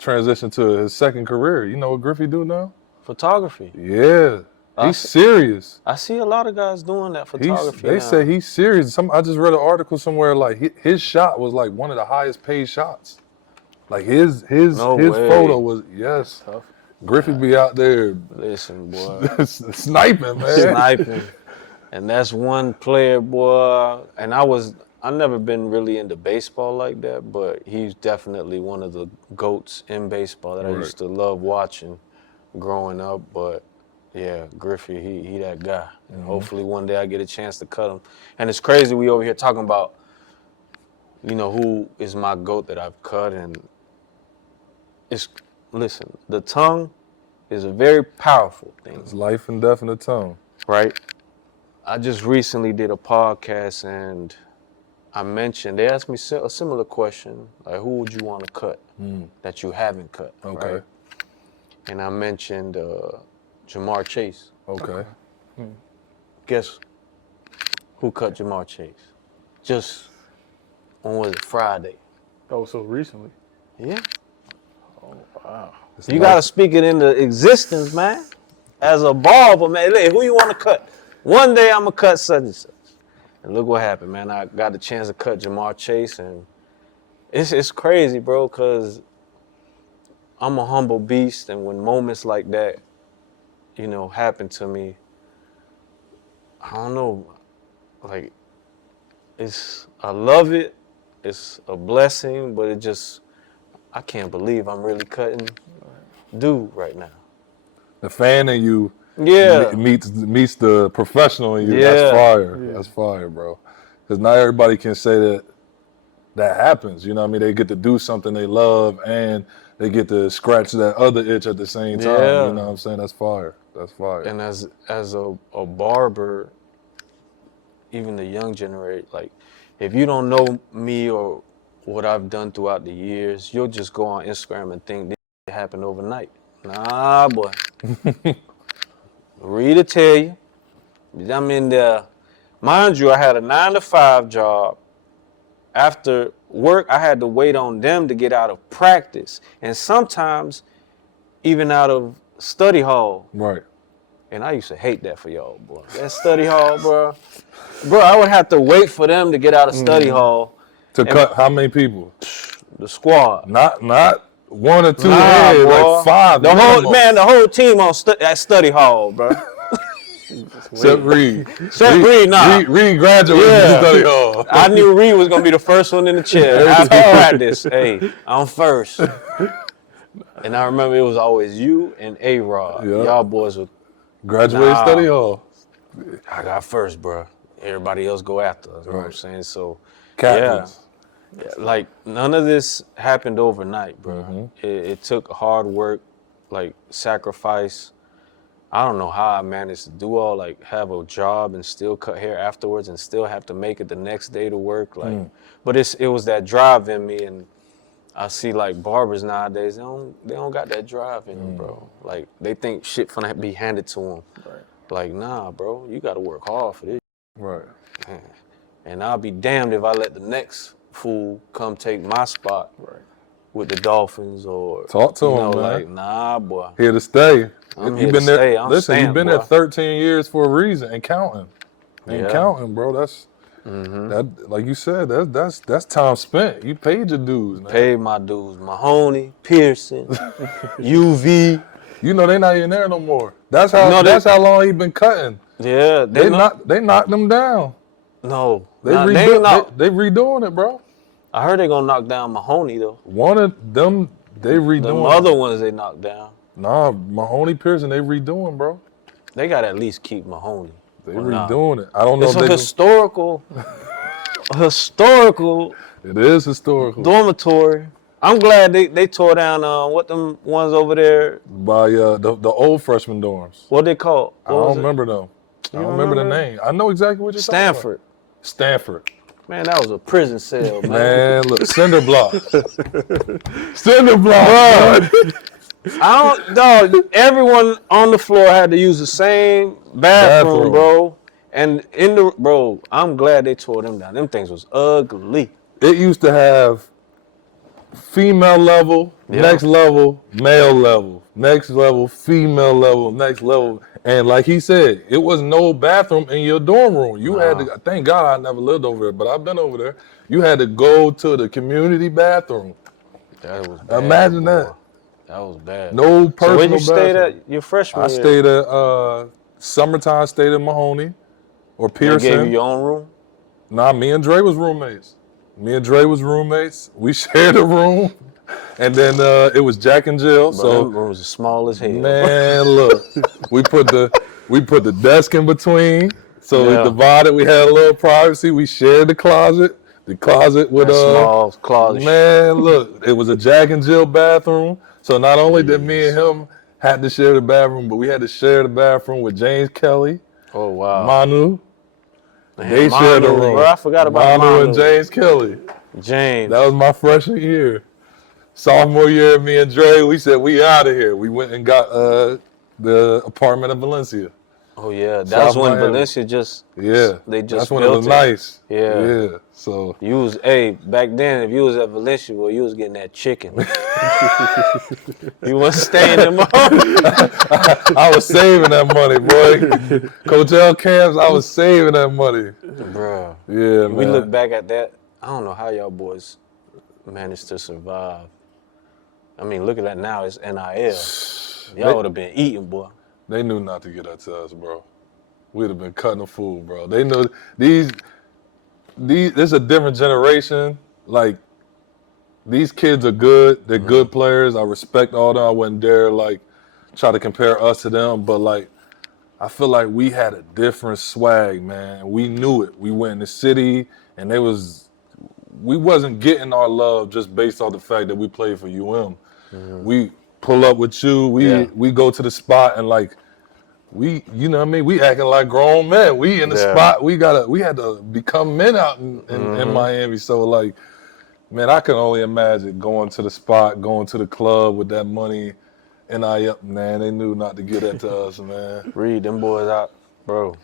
transitioned to his second career. You know what Griffey do now? Photography. Yeah. He's serious. I see a lot of guys doing that photography They now. say he's serious. I just read an article somewhere like his shot was like one of the highest paid shots. Like his photo was Tough. Griffey be out there Listen, boy. sniping, man. Sniping. And that's one player, boy. And I never been really into baseball like that, but he's definitely one of the GOATs in baseball that I used to love watching growing up. But yeah, Griffey, he that guy. And hopefully one day I get a chance to cut him. And it's crazy we over here talking about, you know, who is my GOAT that I've cut. And listen, the tongue is a very powerful thing. It's life and death in the tongue. Right? I just recently did a podcast and I mentioned, they asked me a similar question, like who would you want to cut that you haven't cut? Okay. Right? And I mentioned Jamar Chase. Okay. Guess who cut Jamar Chase? Just on, was it Friday? Oh, so recently. Yeah. Oh, wow. You got to speak it into existence, man. As a barber, man, hey, who you want to cut? One day I'm going to cut such and such. And look what happened, man. I got the chance to cut Jamar Chase, and it's crazy, bro, because I'm a humble beast, and when moments like that, you know, happen to me, I don't know, like, I love it. It's a blessing, but I can't believe I'm really cutting dude right now. The fan in you meets the professional in you. Yeah. That's fire. Yeah. That's fire, bro. Because not everybody can say that happens. You know what I mean? They get to do something they love and they get to scratch that other itch at the same time. Yeah. You know what I'm saying? That's fire. That's fire. And as a barber, even the young generation, like, if you don't know me or what I've done throughout the years, you'll just go on Instagram and think this happened overnight. Nah, boy. Read it tell you. I'm in there. Mind you, I had a 9-to-5 job. After work, I had to wait on them to get out of practice. And sometimes even out of study hall. Right. And I used to hate that for y'all, boy. That study hall, bro. Bro, I would have to wait for them to get out of study hall. To cut how many people? The squad. Not one or two heads, like five. The whole team at study hall, bro. Except Reed. Reed graduated from study hall. I knew Reed was gonna be the first one in the chair after practice. Hey, I'm first. And I remember it was always you and A-Rod. Yep. Y'all boys would graduate study hall. I got first, bro. Everybody else go after us. You know what I'm saying? So, Captains. Yeah, like none of this happened overnight, bro. It took hard work, like sacrifice. I don't know how I managed to do all, like have a job and still cut hair afterwards and still have to make it the next day to work. Like, but it was that drive in me, and I see like barbers nowadays, they don't got that drive in them, bro. Like they think shit finna be handed to them. Right. Like, nah, bro, you gotta work hard for this. Right. Man. And I'll be damned if I let the next fool come take my spot with the Dolphins or talk to him, man. Like, nah, boy. Here to stay. I'm here to stay. You've been there 13 years for a reason and counting. Yeah. Counting, bro. That's that, like you said, that's time spent. You paid your dues, man. Paid my dues. Mahoney, Pearson, UV. You know they not even there no more. That's how long he been cutting. Yeah, they knocked them down. No, they redoing it, bro. I heard they gonna knock down Mahoney though. One of them they redoing. The other ones they knocked down. Nah, Mahoney, Pearson, they redoing, bro. They gotta at least keep Mahoney. They redoing it. I don't know. It's a historical. It is historical. Dormitory. I'm glad they tore down what them ones over there by the old freshman dorms. What they called? I don't remember them. I don't remember the name. I know exactly what you're talking about. Stanford. Man, that was a prison cell, man. Man, look, cinder block. Cinder block. Dog, everyone on the floor had to use the same bathroom, bro. And I'm glad they tore them down. Them things was ugly. It used to have female level, Next level, male level. Next level, female level. Next level. And like he said, it was no bathroom in your dorm room. You had to, thank God I never lived over there, but I've been over there. You had to go to the community bathroom. That was bad. Imagine boy. that. That was bad. No personal So where you bathroom. stayed at your freshman I year? stayed at, summertime, stayed at Mahoney or They Pearson. gave you your own room? Nah, me and Dre was roommates. We shared a room. And then it was Jack and Jill. Bro, So them rooms are small as hell. man, look, we put the desk in between, so we divided. We had a little privacy. We shared the closet. The closet with small closet. Man, look, it was a Jack and Jill bathroom. So not only did me and him had to share the bathroom, but we had to share the bathroom with James Kelly. Oh wow. Manu. Man, They shared the room. Bro, I forgot about Manu and James Kelly. James. That was my freshman year. Sophomore year, me and Dre, we said we out of here. We went and got the apartment in Valencia. Oh yeah, that's when Miami. Valencia just That's built when it was nice. Yeah. So you was back then if you was at Valencia, well, you was getting that chicken. You wasn't staying in Mahoney. I was saving that money, boy. Coach L camps, I was saving that money. Bro. Yeah, man. We look back at that. I don't know how y'all boys managed to survive. I mean, look at that now. It's NIL. Y'all would have been eating, boy. They knew not to get that to us, bro. We'd have been cutting the food, bro. They know these. This a different generation. Like, these kids are good. They're good players. I respect all them. I wouldn't dare try to compare us to them. But I feel like we had a different swag, man. We knew it. We went in the city, and we wasn't getting our love just based off the fact that we played for UM. We pull up with you. We go to the spot and you know what I mean? We acting like grown men. We in the spot. We had to become men out in Miami. So man, I can only imagine going to the spot, going to the club with that money. And man, they knew not to get that to us, man. Read them boys out, bro.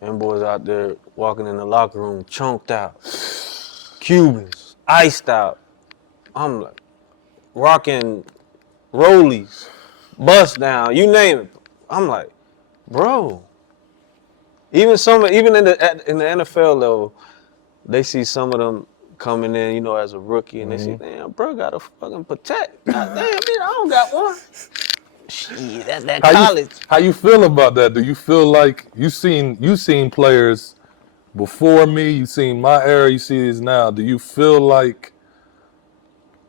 Them boys out there walking in the locker room, chunked out. Cubans, iced out. I'm like, rocking rollies, bust down, you name it. I'm like, bro. Even in the NFL level, they see some of them coming in, as a rookie, and they see, damn, bro, got to fucking protect. God damn, man, I don't got one. Shit, that's that college. How you feel about that? Do you feel like you seen players before me? You seen my era. You see these now. Do you feel like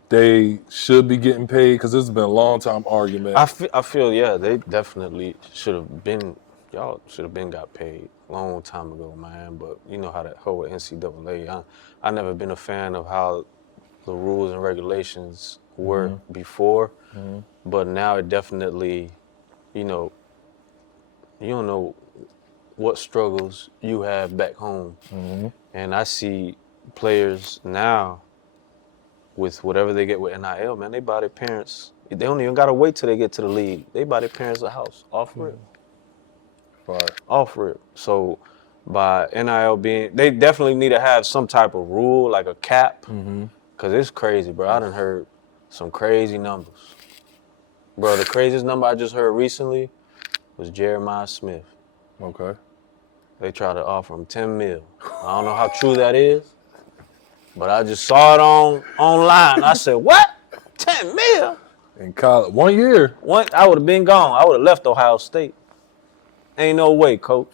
they should be getting paid? Because this has been a long time argument. I feel yeah, they definitely should have been. Y'all should have been got paid a long time ago, man. But you know how that whole NCAA. I never been a fan of how the rules and regulations were before, but now it definitely, you don't know what struggles you have back home, and I see players now with whatever they get with NIL, man, they buy their parents. They don't even gotta wait till they get to the league. They buy their parents a house off rip. Off rip. So by NIL they definitely need to have some type of rule, like a cap, because it's crazy, bro. I done heard some crazy numbers. Bro, the craziest number I just heard recently was Jeremiah Smith. Okay. They tried to offer him $10 million. I don't know how true that is, but I just saw it online. I said, what? $10 million? In college, 1 year. I would have been gone. I would have left Ohio State. Ain't no way, coach.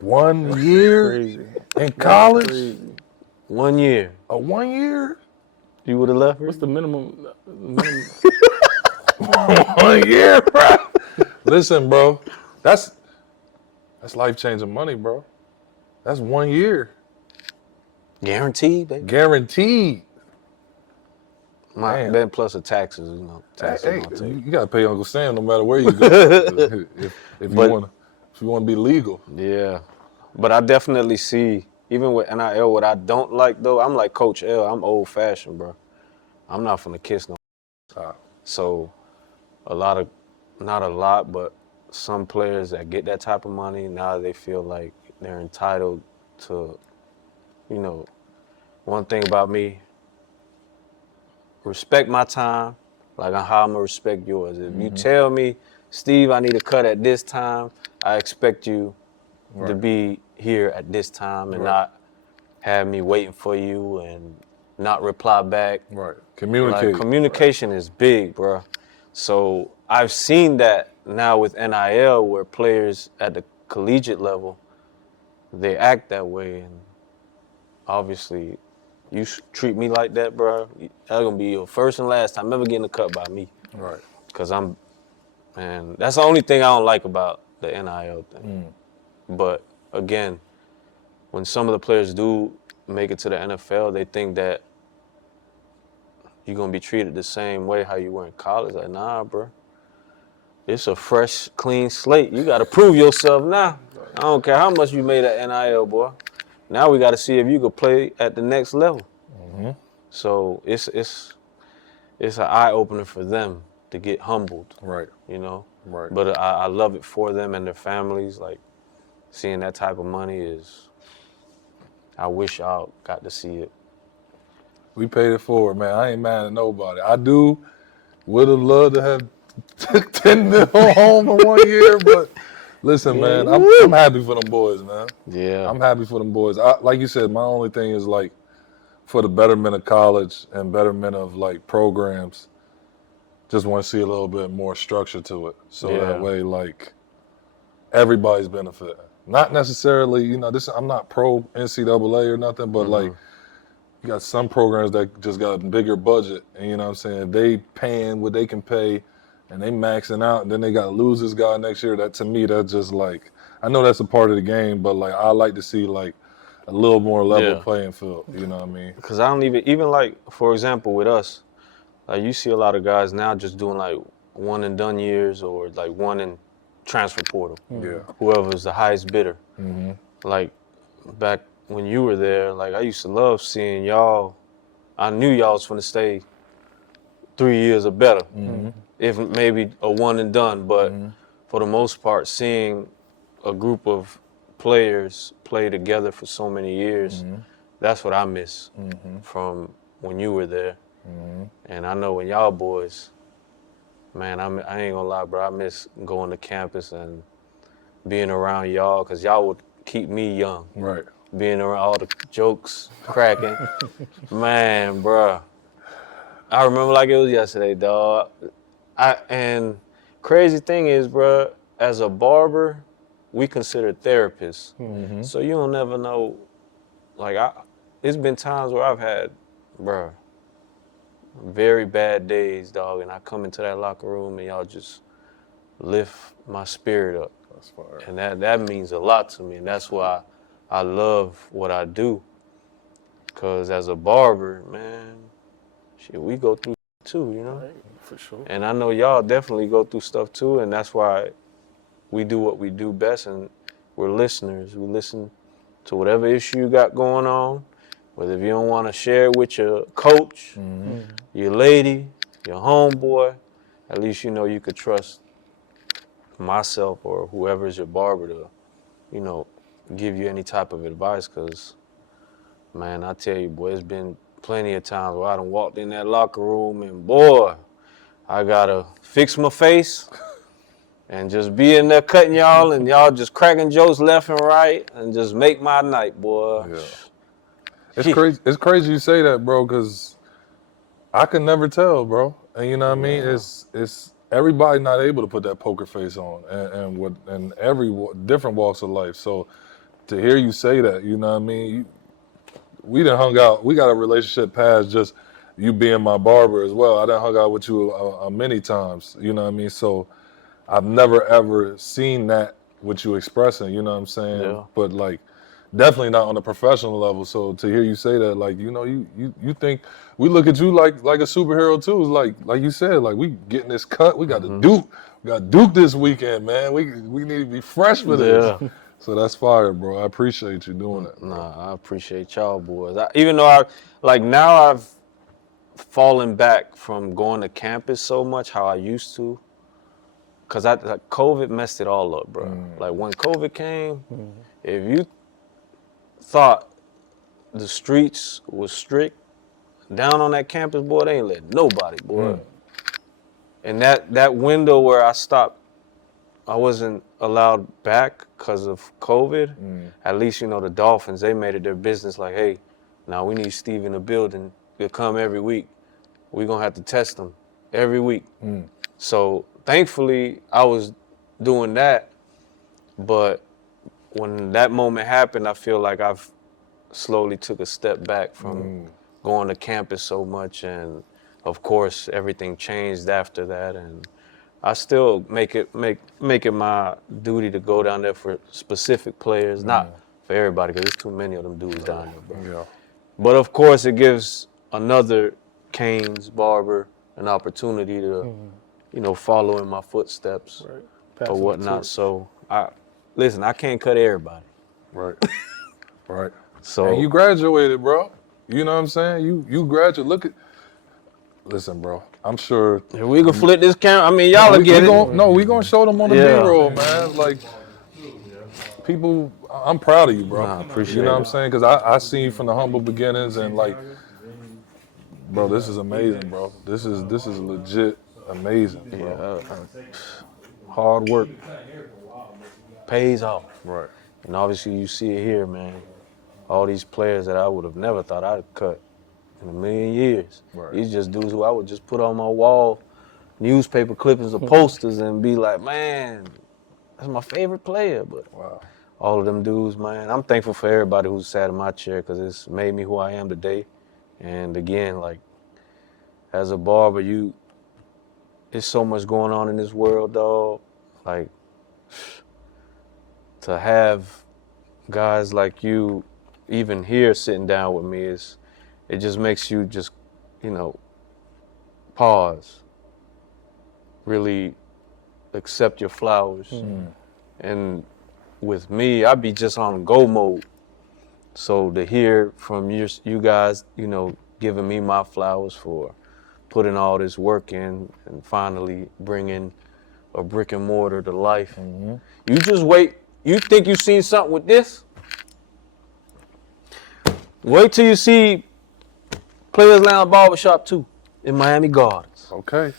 1 year Crazy. in college? Crazy. 1 year. A 1 year? You would have left? What's the minimum? 1 year, bro. Listen, bro, that's life-changing money, bro. That's 1 year. Guaranteed, baby. Guaranteed. Then plus the taxes, taxes. You gotta pay Uncle Sam no matter where you go. if you want to be legal. Yeah, but I definitely see, even with NIL, what I don't like though, I'm like Coach L. I'm old-fashioned, bro. I'm not finna kiss no. So, not a lot, but some players that get that type of money now they feel like they're entitled to, one thing about me. Respect my time, Like how I'm gonna respect yours. If you tell me, Steve, I need a cut at this time, I expect you to be here at this time and not have me waiting for you and not reply back. Right. Communicate. Like communication is big, bro. So I've seen that now with NIL where players at the collegiate level, they act that way. And obviously, you treat me like that, bro, that's going to be your first and last time ever getting a cut by me. Right. Because man, that's the only thing I don't like about the NIL thing. But again, when some of the players do make it to the NFL, they think that you're going to be treated the same way how you were in college. Like, nah, bro. It's a fresh, clean slate. You got to prove yourself now. I don't care how much you made at NIL, boy. Now we got to see if you could play at the next level. So it's an eye-opener for them to get humbled. Right. You know? Right. But I love it for them and their families. Like, seeing that type of money is, I wish y'all got to see it. We paid it forward, man. I ain't mad at nobody. I would have loved to have 10 mil home for 1 year, but listen, man, I'm happy for them boys, man. Yeah. I'm happy for them boys. Like you said, my only thing is like for the betterment of college and betterment of like programs, just want to see a little bit more structure to it. So that way, like, everybody's benefiting. Not necessarily, you know, I'm not pro NCAA or nothing, but like, you got some programs that just got a bigger budget, and you know what I'm saying? They paying what they can pay, and they maxing out, and then they got to lose this guy next year. That, to me, that's just like, I know that's a part of the game, but like, I like to see like a little more level playing field, you know what I mean? Because I don't even like, for example, with us, like you see a lot of guys now just doing like one and done years or like one in transfer portal. Yeah. Whoever's the highest bidder. Like back when you were there, like I used to love seeing y'all. I knew y'all was finna stay 3 years or better, if maybe a one and done. But for the most part, seeing a group of players play together for so many years, that's what I miss from when you were there. And I know when y'all boys, man, I ain't gonna lie, bro, I miss going to campus and being around y'all, because y'all would keep me young. Right. Being around all the jokes, cracking. Man, bruh. I remember like it was yesterday, dog. And crazy thing is, bruh, as a barber, we consider therapists. So you don't never know. Like, it's been times where I've had, bruh, very bad days, dog, and I come into that locker room and y'all just lift my spirit up. That's fire. And that means a lot to me, and that's why I love what I do. Because as a barber, man, shit, we go through too, you know? Right, for sure. And I know y'all definitely go through stuff too, and that's why we do what we do best, and we're listeners. We listen to whatever issue you got going on, whether if you don't want to share it with your coach, your lady, your homeboy, at least you know you could trust myself or whoever's your barber to, you know, give you any type of advice. Because, man, I tell you, boy, it's been plenty of times where I done walked in that locker room and, boy, I gotta fix my face and just be in there cutting y'all, and y'all just cracking jokes left and right and just make my night, boy. Yeah. It's crazy. It's crazy you say that, bro, because I could never tell, bro. And you know what I mean? It's everybody not able to put that poker face on, and every different walks of life. So to hear you say that, you know what I mean? We done hung out. We got a relationship past just you being my barber as well. I done hung out with you many times, you know what I mean? So I've never ever seen that what you expressing, you know what I'm saying? Yeah. But like, definitely not on a professional level. So to hear you say that, like, you know, you think we look at you like a superhero too. It's like you said, like, we getting this cut. We got to Duke. We got Duke this weekend, man. We need to be fresh for this. Yeah. So that's fire, bro. I appreciate you doing it. Nah, I appreciate y'all boys. Even though now I've fallen back from going to campus so much how I used to. Cause COVID messed it all up, bro. Like when COVID came, if you thought the streets was strict down on that campus, boy, they ain't let nobody, boy. And that window where I stopped, I wasn't allowed back because of COVID. At least, you know, the Dolphins, they made it their business like, hey, now we need Steve in the building. He'll come every week. We're going to have to test him every week. So thankfully, I was doing that. But when that moment happened, I feel like I've slowly took a step back from going to campus so much. And of course, everything changed after that. And I still make it my duty to go down there for specific players, not for everybody, because there's too many of them dudes down there, bro. Yeah. But of course, it gives another Canes Barber an opportunity to, you know, follow in my footsteps or whatnot. So listen, I can't cut everybody. Right. Right. So And you graduated, bro. You know what I'm saying? You graduated. Listen, bro. I'm sure. if we can flip this camera, I mean, y'all will get it. We gonna show them on the Yeah. B-roll, man. Like, people, I'm proud of you, bro. Nah, I appreciate You know what it. I'm saying? Because I seen you from the humble beginnings, and like, bro, this is amazing, bro. This is legit amazing, bro. Hard work pays off. Right. And obviously, you see it here, man. All these players that I would have never thought I'd cut in a million years. Right. These just dudes who I would just put on my wall, newspaper clippings or posters, and be like, man, that's my favorite player. But Wow. all of them dudes, man, I'm thankful for everybody who's sat in my chair because it's made me who I am today. And again, like, as a barber, there's so much going on in this world, dog. Like, to have guys like you even here sitting down with me, it just makes you just, you know, pause, really accept your flowers. And with me, I'd be just on go mode. So to hear from you guys, you know, giving me my flowers for putting all this work in and finally bringing a brick and mortar to life. You just wait. You think you seen something with this? Wait till you see Players Lounge Barbershop 2 in Miami Gardens. Okay.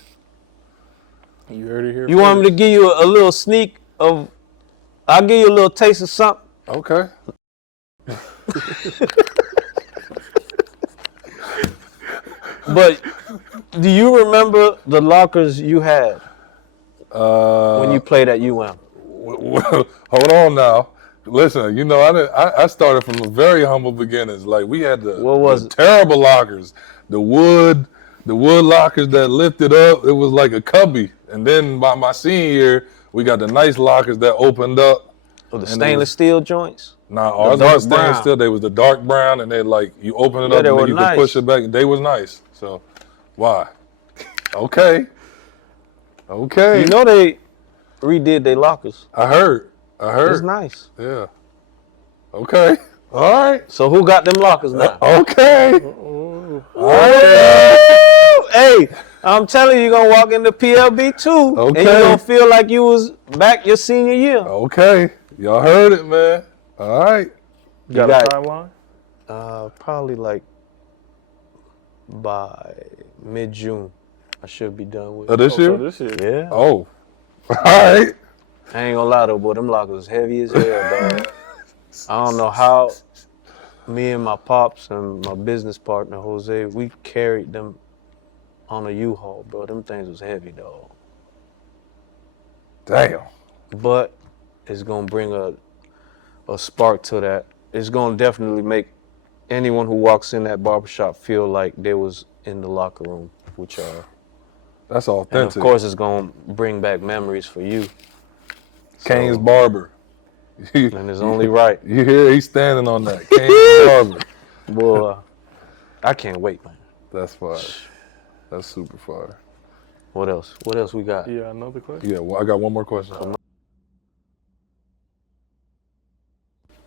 You heard it here. You want me to give you a little sneak of, I'll give you a little taste of something. Okay. But do you remember the lockers you had when you played at UM? Well, hold on now. Listen, you know, I started from the very humble beginnings. Like, we had What was the it? terrible lockers, the wood lockers that lifted up. It was like a cubby. And then by my senior year, we got the nice lockers that opened up. Or the stainless steel joints? Nah, ours dark was stainless brown. steel. They was the dark brown, and they like you open it Yeah, up they and were then you nice. could push it back. They was nice. So, why? Okay. Okay. You know they redid their lockers. I heard. It's nice. Yeah. Okay. All right. So who got them lockers now? Okay. Hey, I'm telling you, you're going to walk into PLB too, Okay. and you're going to feel like you was back your senior year. Okay. Y'all heard it, man. All right. You got got a it. timeline? Probably like by mid-June, I should be done with it. This year? So this year. Yeah. Oh. All right. I ain't gonna lie though, boy, them lockers heavy as hell, dog. I don't know how me and my pops and my business partner, Jose, we carried them on a U-Haul, bro. Them things was heavy, dog. Damn. But it's gonna bring a spark to that. It's gonna definitely make anyone who walks in that barbershop feel like they was in the locker room with y'all. That's And authentic. of course, it's gonna bring back memories for you. Canes Barber. And it's only right. You hear he's standing on that. Canes Barber. Boy, I can't wait, man. That's fire. That's super fire. What else? What else we got? Yeah, another question. Yeah, well, I got one more question.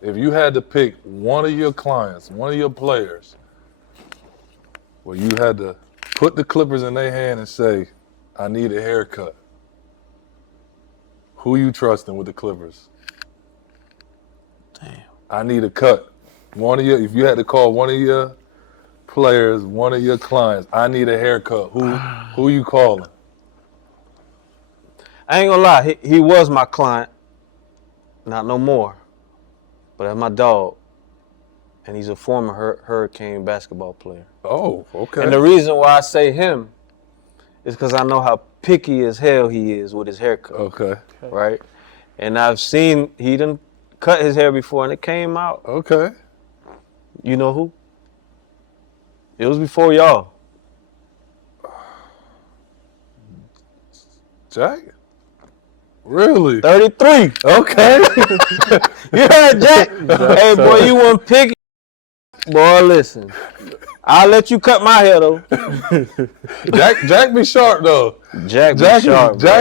If you had to pick one of your clients, one of your players, where you had to put the clippers in their hand and say, I need a haircut, who you trusting with the clippers? Damn. I need a cut. If you had to call one of your players, one of your clients, I need a haircut, who you calling? I ain't gonna lie, he was my client, not no more, but that's my dog, and he's a former Hurricane basketball player. Oh, okay. And the reason why I say him is because I know how picky as hell he is with his haircut. Okay. Right? And I've seen he done cut his hair before and it came out. Okay. You know who? It was before y'all. Jack? Really? 33. Okay. You heard Jack? Hey, boy, you weren't picky. Boy, listen. I'll let you cut my hair, though. Jack be sharp, though. Jack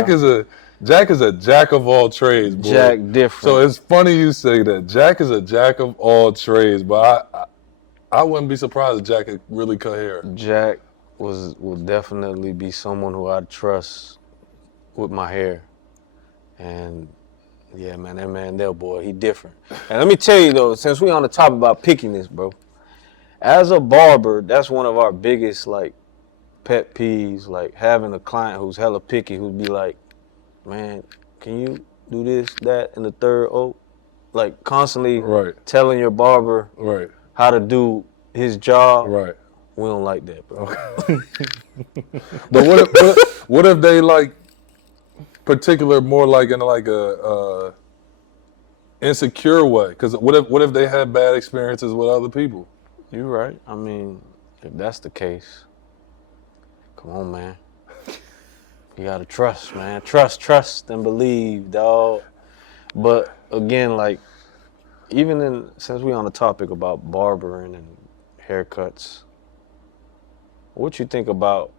is a jack of all trades, boy. Jack different. So it's funny you say that. Jack is a jack of all trades, but I wouldn't be surprised if Jack could really cut hair. Jack will definitely be someone who I'd trust with my hair. And yeah, man, that man there, boy, he different. And let me tell you though, since we on the topic about pickiness, bro, as a barber, that's one of our biggest like pet peeves, like having a client who's hella picky, who'd be like, man, can you do this, that, and the third? Oh, like constantly telling your barber how to do his job. Right. We don't like that, bro. Okay. But what if they like particular more like in like a insecure way? Because what if they had bad experiences with other people? You're right. I mean, if that's the case, come on, man. You gotta trust, man. Trust, and believe, dog. But again, like, since we on the topic about barbering and haircuts, what you think about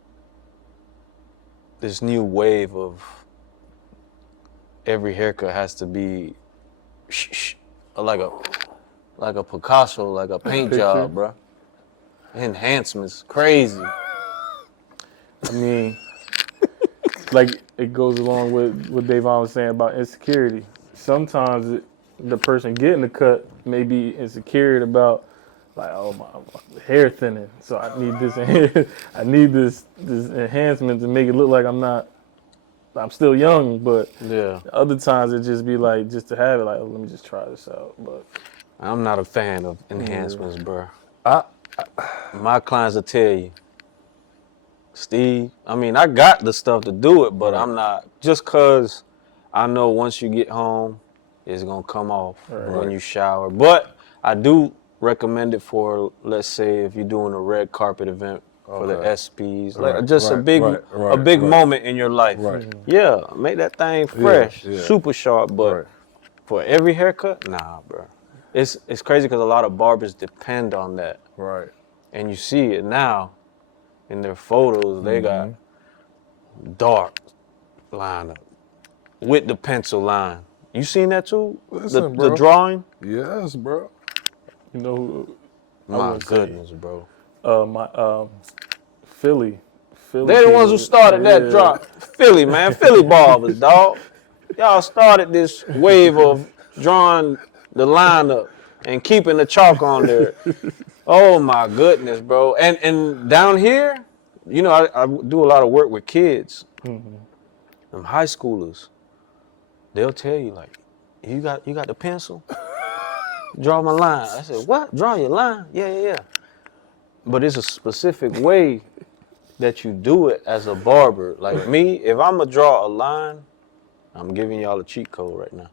this new wave of every haircut has to be like a Picasso, like a paint job, bro. Enhancements, crazy. I mean, like it goes along with what Davon was saying about insecurity. Sometimes the person getting the cut may be insecure about, like, oh my hair thinning, so I need this. I need this enhancement to make it look like I'm still young. But yeah, other times it just be like just to have it, like, oh, let me just try this out. But I'm not a fan of enhancements, bro. My clients will tell you, Steve, I mean, I got the stuff to do it, but I'm not, just because I know once you get home, it's going to come off when you shower. But I do recommend it for, let's say, if you're doing a red carpet event for the SPs, like just a big moment in your life. Yeah, make that thing fresh, super sharp, but for every haircut, nah, bro. It's crazy because a lot of barbers depend on that. Right. And you see it now in their photos. They got dark line up with the pencil line. You seen that too? Listen, the drawing? Yes, bro. you know who? My goodness, bro. Philly. They're the ones who started that drop. Philly, man. Philly barbers, dog. Y'all started this wave of drawing the line up and keeping the chalk on there. Oh my goodness, bro. And down here, you know, I do a lot of work with kids. Them high schoolers. They'll tell you, like, you got the pencil? Draw my line. I said, what? Draw your line? Yeah. But it's a specific way that you do it as a barber. Like me, if I'm gonna draw a line, I'm giving y'all a cheat code right now.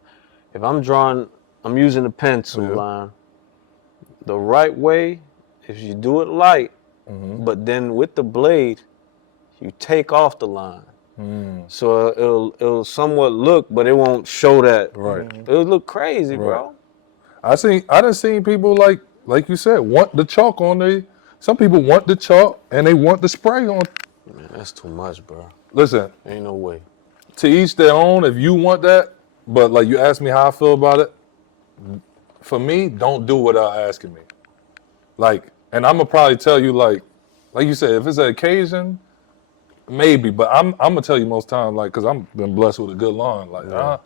If I'm using the pencil line, the right way, if you do it light, but then with the blade, you take off the line. So it'll somewhat look, but it won't show that. Right. It'll look crazy, bro. I done seen people like you said, want the chalk on there. Some people want the chalk and they want the spray on. Man, that's too much, bro. Listen, Ain't no way. to each their own. If you want that, but like you asked me how I feel about it. For me, don't do without asking me. Like, and I'm gonna probably tell you like you said, if it's an occasion, maybe. But I'm gonna tell you most times, like, cause I'm been blessed with a good lawn. Like, I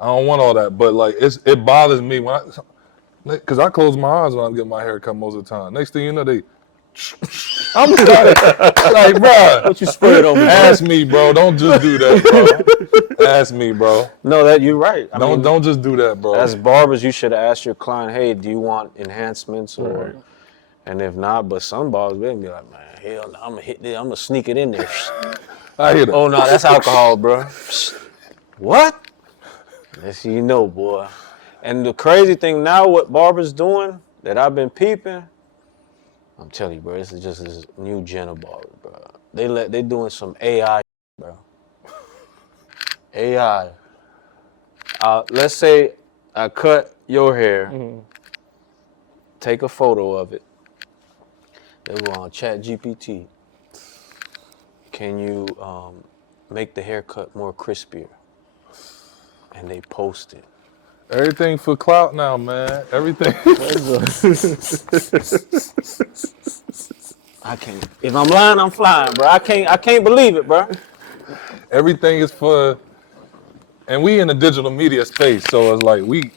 don't want all that. But like, it bothers me when cause I close my eyes when I get my hair cut most of the time. Next thing you know, they I'm like, bro. What you sprayed on me? Ask me, bro. Don't just do that, bro. Ask me, bro. No, that you're right. I mean, Don't just do that, bro. as barbers, you should ask your client, hey, do you want enhancements or, and if not, but some barbers, they be like, man, hell no, I'm gonna hit this, I'm gonna sneak it in there. I hear that. Oh no, that's alcohol, bro. What? That's you know, boy. And the crazy thing now, what barbers doing that I've been peeping, I'm telling you, bro, this is just this new gen of barbers, bro. They doing some AI, bro. AI. Let's say I cut your hair, take a photo of it. They go on Chat GPT. Can you make the haircut more crispier? And they post it. Everything for clout now, man. Everything. I can't. If I'm lying, I'm flying, bro. I can't believe it, bro. Everything is for, and we in the digital media space, so it's like we've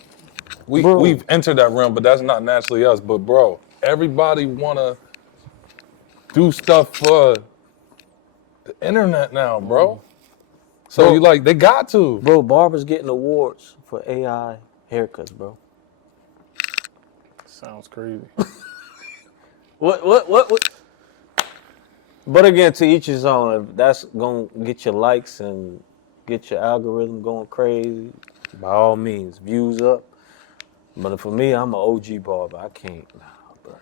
entered that realm, but that's not naturally us. But bro, everybody wanna do stuff for the internet now, bro. So Bro. you like they got to. Bro, barbers getting awards for AI haircuts, bro. Sounds crazy. What? But again, to each his own. If that's gonna get your likes and get your algorithm going crazy, by all means, views up. But for me, I'm an OG barber. I can't, bro.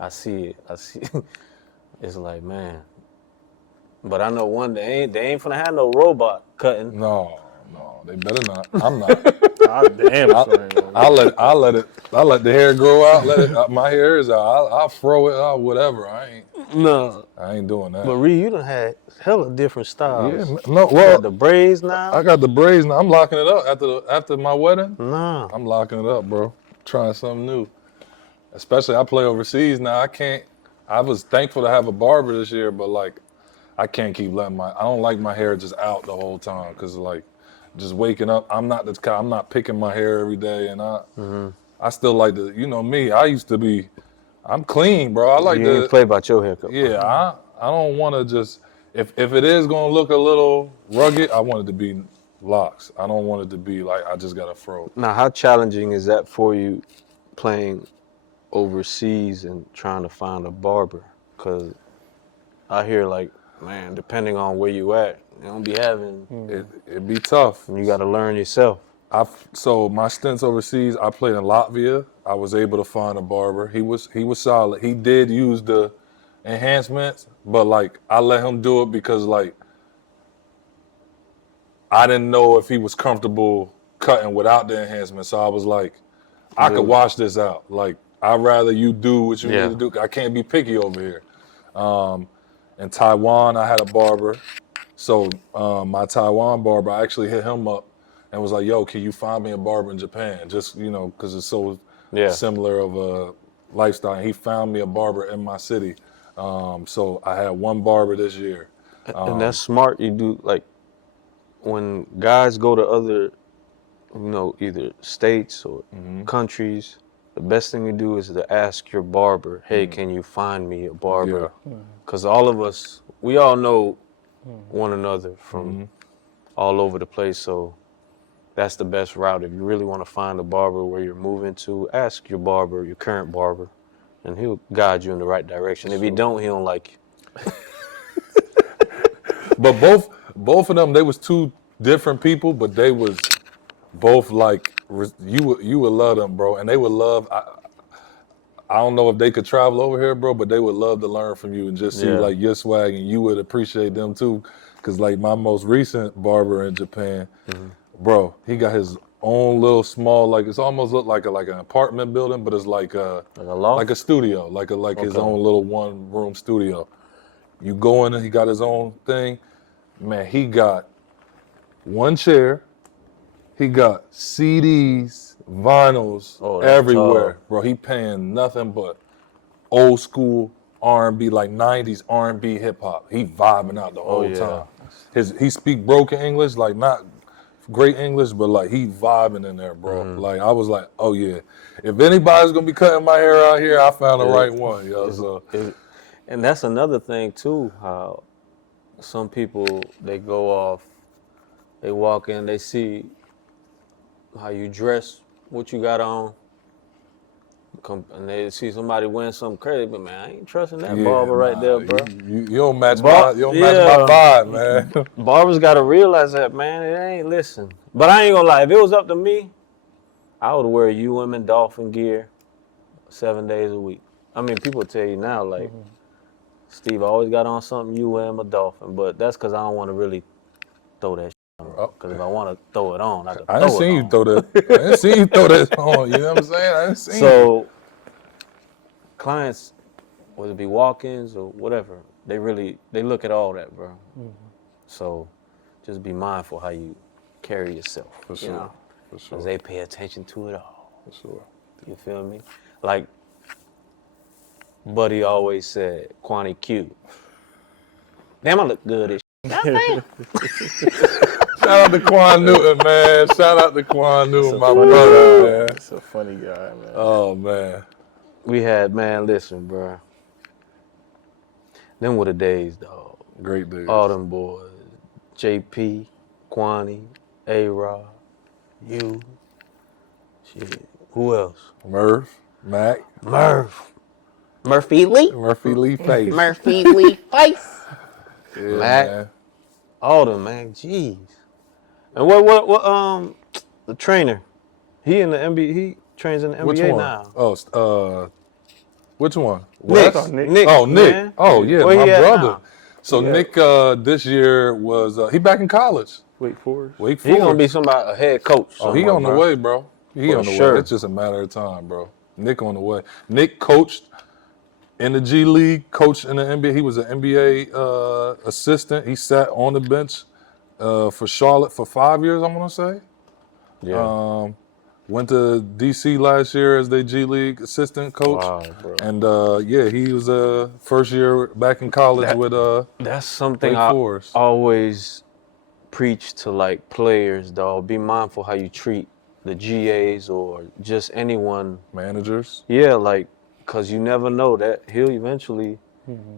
I see it. It's like, man. But I know one, they ain't finna have no robot cutting. No, they better not. I'm not. I'll let the hair grow out. My hair is out. I'll throw it out. Whatever. I ain't doing that. But Ree, you done had hella different styles. Yeah. No. You Well, got the braids now. I got the braids now. I'm locking it up after my wedding. Nah. I'm locking it up, bro. Trying something new. Especially I play overseas now. I was thankful to have a barber this year, but like I can't keep letting I don't like my hair just out the whole time because like just waking up, I'm not picking my hair every day, and I still like to, you know me, I'm clean, bro. I like You ain't play about your haircut. yeah, I don't want to just, if it is going to look a little rugged, I want it to be locks. I don't want it to be like I just got a fro. Now, how challenging is that for you playing overseas and trying to find a barber? Because I hear like, man, depending on where you at, you don't be having. It'd be tough. You got to learn yourself. So my stints overseas, I played in Latvia. I was able to find a barber. He was solid. He did use the enhancements, but like I let him do it because like I didn't know if he was comfortable cutting without the enhancements. So I was like, I could wash this out. Like I'd rather you do what you need to do. I can't be picky over here. In Taiwan, I had a barber. So my Taiwan barber, I actually hit him up and was like, yo, can you find me a barber in Japan? Just, you know, because it's so similar of a lifestyle. And he found me a barber in my city. So I had one barber this year. And that's smart. You do, like, when guys go to other, you know, either states or countries, the best thing to do is to ask your barber, hey, can you find me a barber? Because all of us, we all know one another from all over the place. So that's the best route. If you really want to find a barber where you're moving to, ask your barber, your current barber, and he'll guide you in the right direction. If he don't, he don't like you. But both of them, they was two different people, but they was both like, you would love them, bro. And they would love, I don't know if they could travel over here, bro, but they would love to learn from you and just see like your swag, and you would appreciate them too. Cause like my most recent barber in Japan, bro, he got his own little small, like it's almost looked like an apartment building, but it's like a loft? like a studio, like his own little 1-room studio. You go in and he got his own thing. Man, he got one chair. He got CDs, vinyls everywhere. Tough. Bro, he paying nothing but old school R&B, like 90s R&B hip hop. He vibing out the whole time. He speak broken English, like not great English, but like he vibing in there, bro. Mm-hmm. Like I was like, oh yeah, if anybody's gonna be cutting my hair out here, I found the right one, yo. So And that's another thing too, how some people, they go off, they walk in, they see how you dress, what you got on, and they see somebody wearing something crazy, but man, I ain't trusting that barber right there, bro. You don't match my vibe, man. Barbers gotta realize that, man. It ain't, listen. But I ain't gonna lie, if it was up to me, I would wear UM and Dolphin gear 7 days a week. I mean, people tell you now, like, Steve always got on something UM or Dolphin, but that's because I don't want to really throw that shit on. Because if I want to throw it on, I can I throw didn't it see on. you throw that. I didn't see you throw that on. You know what I'm saying? I didn't see you. So, clients, whether it be walk-ins or whatever, they look at all that, bro. So, just be mindful how you carry yourself. For sure. You know? For sure. Because they pay attention to it all. For sure. You feel me? Like Buddy always said, Quanty Q. Damn, I look good as shit. Shout out to Quan Newton, man. Shout out to Quan Newton, my brother, man. That's a funny guy, man. Oh, man. We had, man, listen, bro. Them were the days, dog. Great days. All them boys. JP, Quanty, A-Rod, you. Shit. Who else? Murph, Mac. Murphy Lee. Murphy Lee Face. Murphy Lee Face. Yeah, Mac. man. All them, man. Jeez. And what the trainer? He in the NBA. He trains in the Which NBA one? now. Oh, which one? Nick. Wes? Nick. Oh, Nick. Man. Oh, yeah, Where my he at brother. now? So Nick this year was he back in college. Wake Forest. Wake He Forest. gonna be a head coach. Oh, he on the way, bro. He For on the sure. way. It's just a matter of time, bro. Nick on the way. Nick coached in the G League, coached in the NBA. He was an NBA assistant. He sat on the bench for Charlotte for 5 years, I'm gonna say. Yeah. Went to DC last year as their G League assistant coach. Wow, bro. And he was first year back in college with That's something Wake I Forest. always preach to like players, dog. Be mindful how you treat the GAs or just anyone. managers. Yeah, like, cause you never know that he'll eventually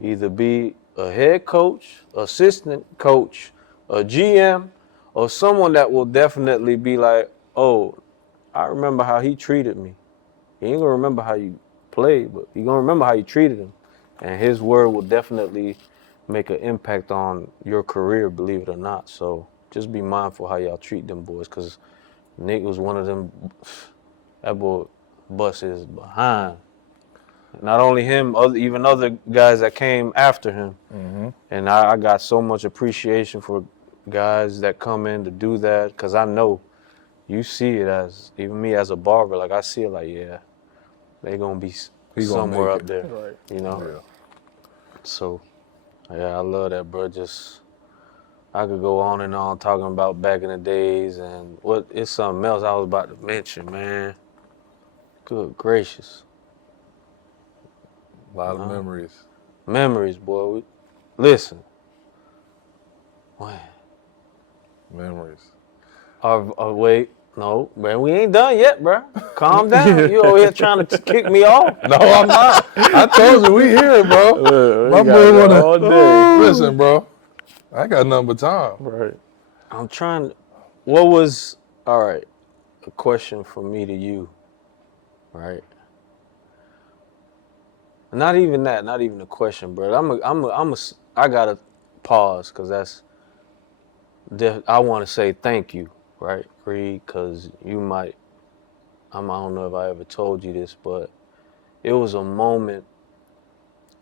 either be a head coach, assistant coach, a GM, or someone that will definitely be like, oh, I remember how he treated me. He ain't gonna remember how you played, but he gonna remember how you treated him. And his word will definitely make an impact on your career, believe it or not. So just be mindful how y'all treat them boys, because Nick was one of them. That boy bust his behind. Not only him, even other guys that came after him. Mm-hmm. And I got so much appreciation for guys that come in to do that, because I know you see it as, even me as a barber, like I see it like, yeah, they gonna be somewhere up there, Right. you know? Yeah. So, yeah, I love that, bro. Just, I could go on and on talking about back in the days, and it's something else I was about to mention, man. Good gracious. A lot of memories. Memories, boy. Listen. Man. Memories. Wait. No, man, we ain't done yet, bro. Calm down. You over here trying to kick me off. No, I'm not. I told you we here, bro. My boy wanna all day. listen, bro. I got nothing but time. Right. I'm trying. All right, a question from me to you, right? Not even that, not even a question, bro. I gotta pause, because I want to say thank you, right, Reed, because you might, I don't know if I ever told you this, but it was a moment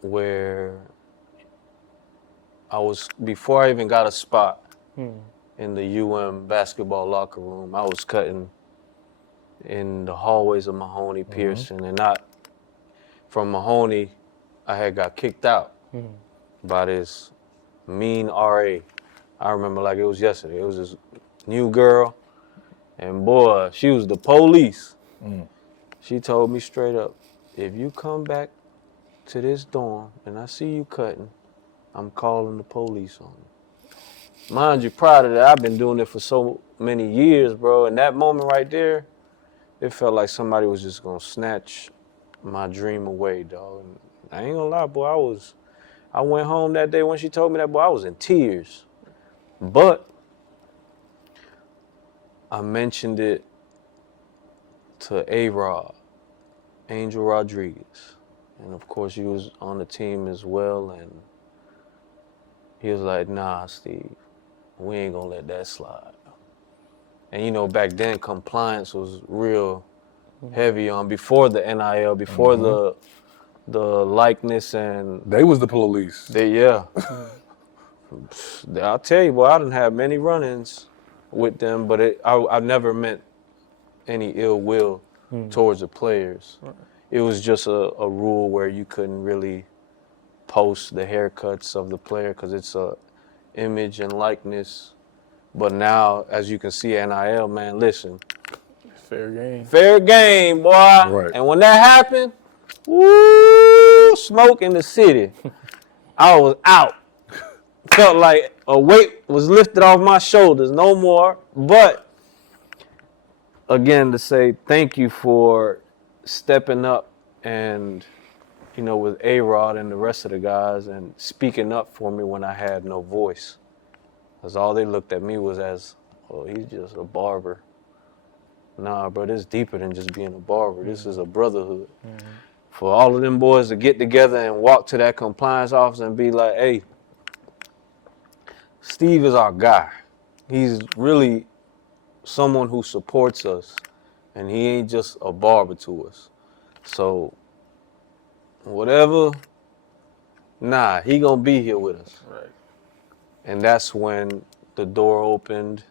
where before I even got a spot in the UM basketball locker room, I was cutting in the hallways of Mahoney Pearson, and not from Mahoney, I had got kicked out by this mean RA. I remember like it was yesterday. It was this new girl, and boy, she was the police. She told me straight up, if you come back to this dorm and I see you cutting, I'm calling the police on you. Mind you, prior to that, I've been doing it for so many years, bro. And that moment right there, it felt like somebody was just gonna snatch my dream away, dog. And I ain't gonna lie, boy. I went home that day when she told me that, boy. I was in tears. But I mentioned it to A-Rod, Angel Rodriguez. And of course, he was on the team as well. And he was like, nah, Steve, we ain't gonna let that slide. And you know, back then, compliance was real heavy on before the NIL, before the likeness and They was the police. I'll tell you, boy, I didn't have many run-ins with them, but I never meant any ill will towards the players. Right. It was just a rule where you couldn't really post the haircuts of the player because it's a image and likeness. But now, as you can see, NIL, man, listen. Fair game. Fair game, boy. Right. And when that happened, woo, smoke in the city. I was out. Felt like a weight was lifted off my shoulders, no more. But, again, to say thank you for stepping up and, you know, with A-Rod and the rest of the guys and speaking up for me when I had no voice. Because all they looked at me was as, oh, he's just a barber. Nah, bro, this is deeper than just being a barber. This is a brotherhood. Mm-hmm. For all of them boys to get together and walk to that compliance office and be like, hey, Steve is our guy. He's really someone who supports us, and he ain't just a barber to us. So, whatever, nah, he gonna be here with us. Right. And that's when the door opened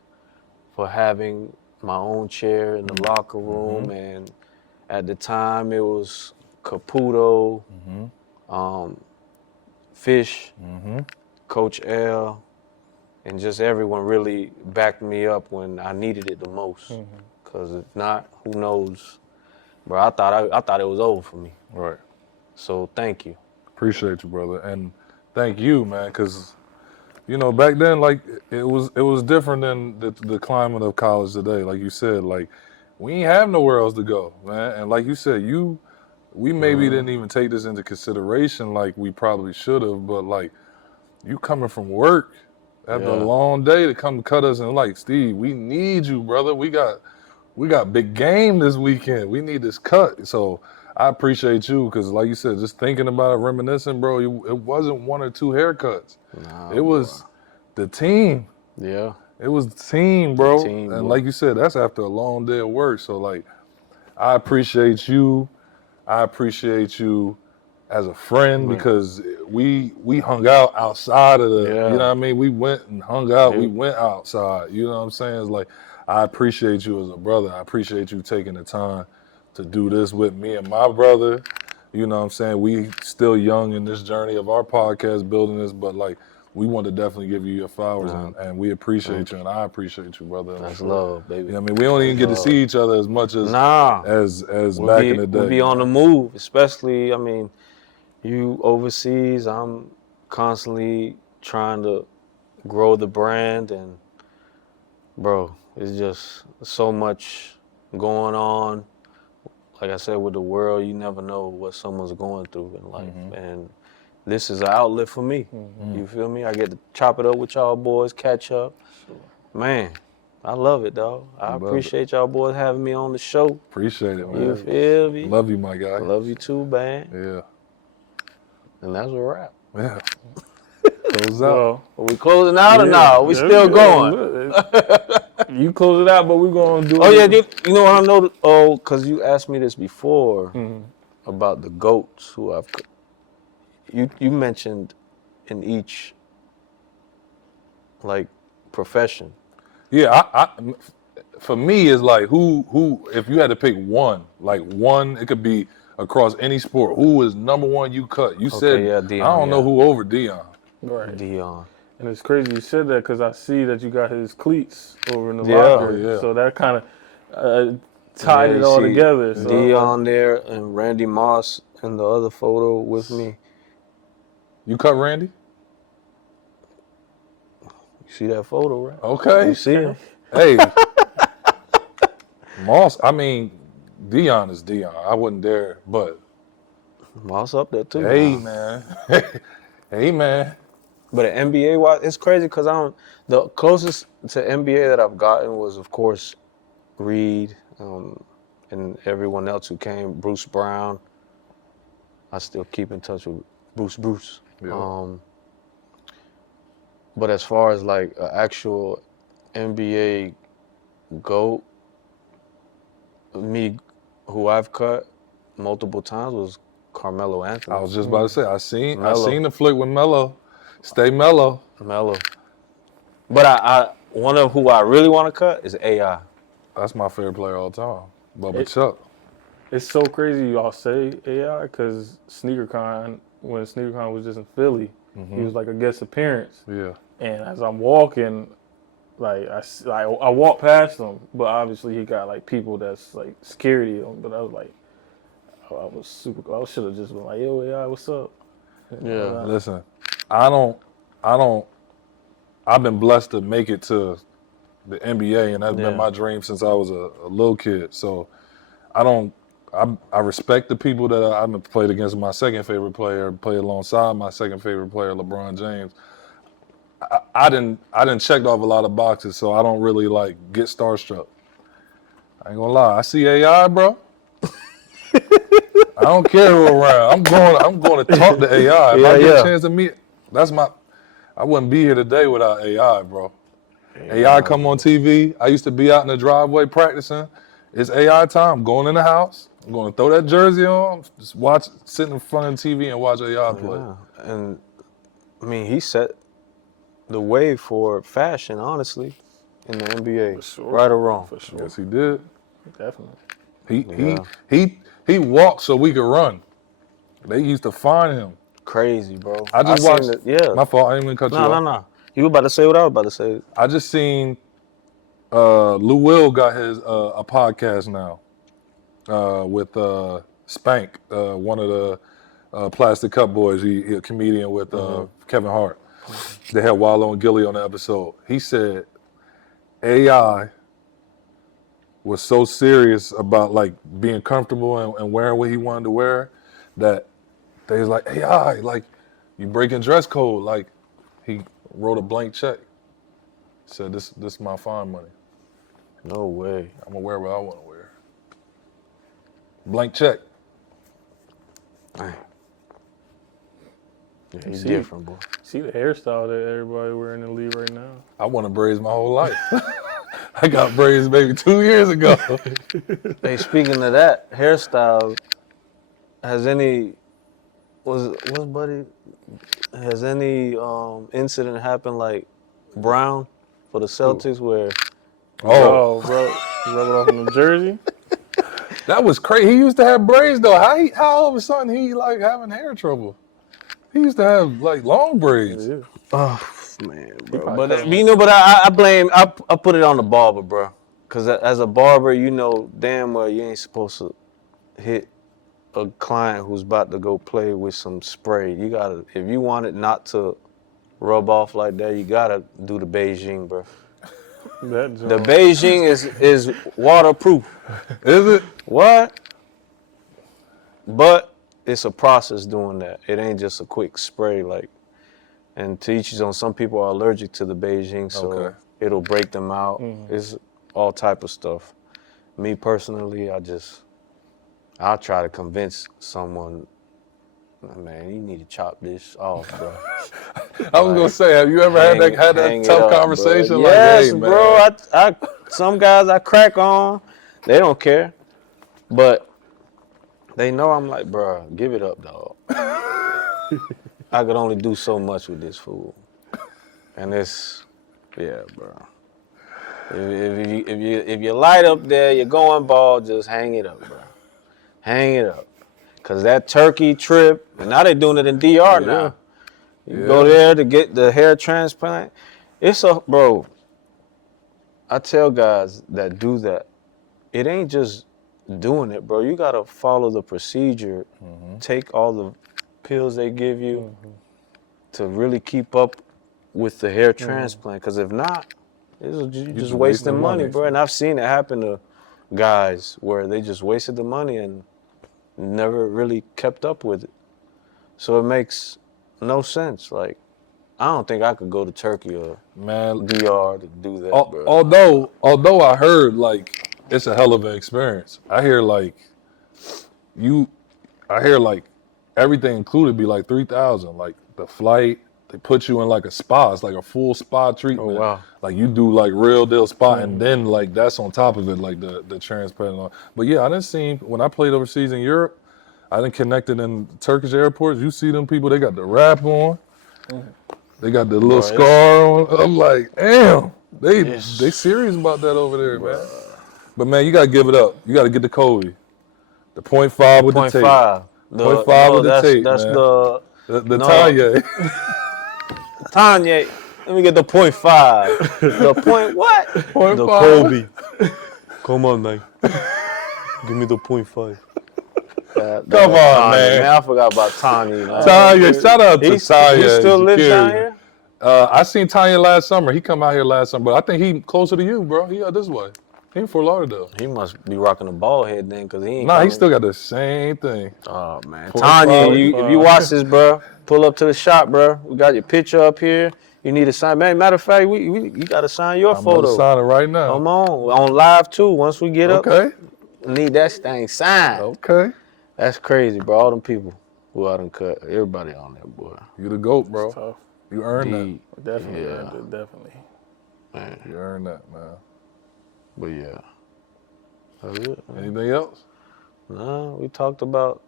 for having my own chair in the locker room. And at the time, it was Caputo, Fish, Coach L, and just everyone really backed me up when I needed it the most. Because if not, who knows? Bro, I thought it was over for me. Right. So thank you. Appreciate you, brother, and thank you, man, because you know back then, like it was different than the climate of college today. Like you said, like we ain't have nowhere else to go, man. And like you said, we maybe didn't even take this into consideration like we probably should have. But like you coming from work after a long day to come cut us and like Steve, we need you, brother. We got big game this weekend. We need this cut. So I appreciate you because, like you said, just thinking about it, reminiscing, bro, it wasn't one or two haircuts. Nah, it was the team. Yeah. It was the team, bro. The team, and like you said, that's after a long day of work. So, like, I appreciate you. I appreciate you as a friend because we hung out outside of the, you know what I mean? We went and hung out. Yeah. We went outside. You know what I'm saying? It's like, I appreciate you as a brother. I appreciate you taking the time to do this with me and my brother. You know what I'm saying? We still young in this journey of our podcast, building this, but like we want to definitely give you your flowers and we appreciate you and I appreciate you, brother. That's love, baby. You know what I mean? We don't even get to see each other as much as back in the day. We'll be on the move, especially, I mean, you overseas, I'm constantly trying to grow the brand and bro, it's just so much going on. Like I said, with the world, you never know what someone's going through in life. And this is an outlet for me. You feel me? I get to chop it up with y'all boys, catch up. Sure. Man, I love it, dog. I appreciate y'all boys having me on the show. Appreciate it, man. You feel me? Love you, my guy. Love you too, man. Yeah. And that's a wrap. Yeah. Close out. Are we closing out or no? We still going? You close it out, but we're going to do it. Oh, yeah. You know what I know? Oh, because you asked me this before about the GOATs who I've... You mentioned in each, like, profession. Yeah, I for me, it's like who, if you had to pick one, it could be across any sport, who is number one you cut? You said, Deion, I don't know who over Deion. Right. Deion. And it's crazy you said that because I see that you got his cleats over in the locker. Yeah. So that kind of tied it all together. So. Deion there and Randy Moss in the other photo with me. You cut Randy? You see that photo, right? Okay. You see him? Hey, Moss. I mean, Dion is Dion. I wouldn't dare, but Moss up there too. hey, Now. man. Hey, man. But at NBA wise, it's crazy because the closest to NBA that I've gotten was, of course, Reed, and everyone else who came. Bruce Brown. I still keep in touch with Bruce. Yeah. But as far as like an actual NBA GOAT, me, who I've cut multiple times was Carmelo Anthony. I was just about to say, I seen Melo. the flick with Melo. Stay mellow. Melo. But I one of who I really want to cut is AI. That's my favorite player all time. Bubba It- Chuck. It's so crazy y'all say AI because SneakerCon, when SneakerCon was just in Philly, he was like a guest appearance. Yeah. And as I'm walking, like I walk past him, but obviously he got like people that's like scared of him. But I was like, I should have just been like, yo, AI, what's up? Yeah. Listen, I've been blessed to make it to the NBA, and that's been my dream since I was a little kid. So I respect the people that I've played against. My second favorite player, played alongside my second favorite player, LeBron James. I didn't check off a lot of boxes, so I don't really like get starstruck. I ain't gonna lie, I see AI, bro. I don't care who around. I'm going to talk to AI. If I get a chance to meet, I wouldn't be here today without AI, bro. AI come on TV. I used to be out in the driveway practicing. It's AI time. I'm going in the house. I'm going to throw that jersey on, just sit in front of the TV and watch AI play. Yeah. And I mean, he set the way for fashion, honestly, in the NBA. For sure. Right or wrong? For sure. Yes, he did. Definitely. He walked so we could run. They used to find him. Crazy, bro. I just watched. Yeah. My fault. I didn't even cut you off. No. You were about to say what I was about to say. I just seen Lou Will got his a podcast now with Spank, one of the Plastic Cup boys. He a comedian with Kevin Hart. They had Wallow and Gilly on the episode. He said AI was so serious about like being comfortable and wearing what he wanted to wear that they was like, AI, like you breaking dress code. Like he wrote a blank check. Said this is my fine money. No way. I'm gonna wear what I want to wear. Blank check. Dang. Yeah, he's See- different, boy. See the hairstyle that everybody wearing in the league right now. I want to braids my whole life. I got braids maybe 2 years ago. Hey, speaking of that hairstyle, has any incident happened like Brown for the Celtics where Oh, Bro, you rub it off in the jersey. that was crazy. He used to have braids though. How all of a sudden he like having hair trouble? He used to have like long braids. Yeah. oh man, bro. probably But cut you know, but I put it on the barber, bro. Cause as a barber, you know damn well you ain't supposed to hit a client who's about to go play with some spray. You gotta, if you want it not to rub off like that, you gotta do the Beijing, bro. That The joint. Beijing is waterproof. Is it? What? But it's a process doing that. It ain't just a quick spray, like. And to each his own. Some people are allergic to the Beijing, so Okay. it'll break them out. It's all type of stuff. Me personally, I'll try to convince someone, man, you need to chop this off, bro. I was gonna say, have you ever had Hang that it tough up, bro. conversation? Yes, like, hey, bro. man. I some guys I crack on, they don't care, but they know I'm like, bro, give it up, dog. I could only do so much with this fool, and yeah, bro. If you light up there, you're going bald, just hang it up, bro. Hang it up, cause that turkey trip, and now they're doing it in DR now. You go there to get the hair transplant. Bro, I tell guys that do that, it ain't just doing it, bro. You gotta follow the procedure, take all the pills they give you to really keep up with the hair transplant. Cause if not, You just wasting money, bro. And I've seen it happen to guys where they just wasted the money and never really kept up with it. So it makes no sense. Like, I don't think I could go to Turkey or DR to do that, bro. Although I heard like it's a hell of an experience. I hear like everything included be like 3,000, like the flight. They put you in like a spa. It's like a full spa treatment. Oh, wow. Like you do like real deal spa, and then like that's on top of it, like the transparent. On. But yeah, I didn't see when I played overseas in Europe. I didn't connected in Turkish airports. You see them people, they got the wrap on. They got the little scar on. I'm like, damn, they serious about that over there, man. But man, you gotta give it up. You gotta get the Kobe. The 0.5 with the tape. 0.5 with the tape, that's man. The Tanya. Tanya, let me get the 0.5. The point what? 0.5. The Kobe. Come on, man. Give me the 0.5. Come on, man. I forgot about Tanya. Tanya, shout out to Tanya. He still lives down here? I seen Tanya last summer. He come out here last summer, but I think he closer to you, bro. He out this way. He in Fort Lauderdale. He must be rocking a bald head then, because he ain't he still got the same thing. Oh, man. Tanya, if you watch this, bro, pull up to the shop, bro. We got your picture up here. You need to sign. Man, matter of fact, you got to sign your photo. I'm sign it right now. Come on live, too. Once we get up, need that thing signed. Okay. That's crazy, bro. All them people who I done cut. Everybody on there, boy. You the GOAT, bro. You earned that. Definitely. Man. You earned that, man. But yeah. That's it, man. Anything else? No, we talked about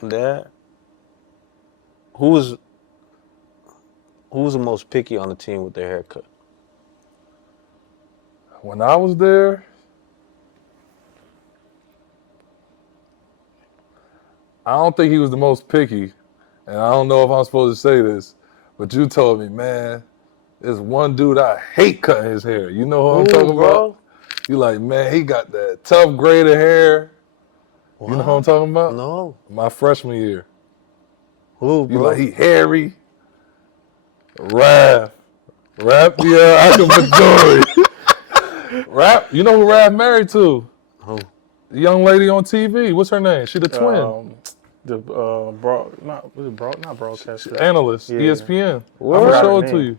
that. Who's the most picky on the team with their haircut? When I was there, I don't think he was the most picky, and I don't know if I'm supposed to say this, but you told me, man, there's one dude I hate cutting his hair. You know who I'm talking about? You like, man, he got that tough braided hair. What? You know who I'm talking about? No. My freshman year. Who, bro? You like, he hairy. Raph, yeah, I can Fedori. Raph, you know who Raph married to? Who? The young lady on TV. What's her name? She the twin. Not broadcaster. Analyst, ESPN. I'm gonna show it to you.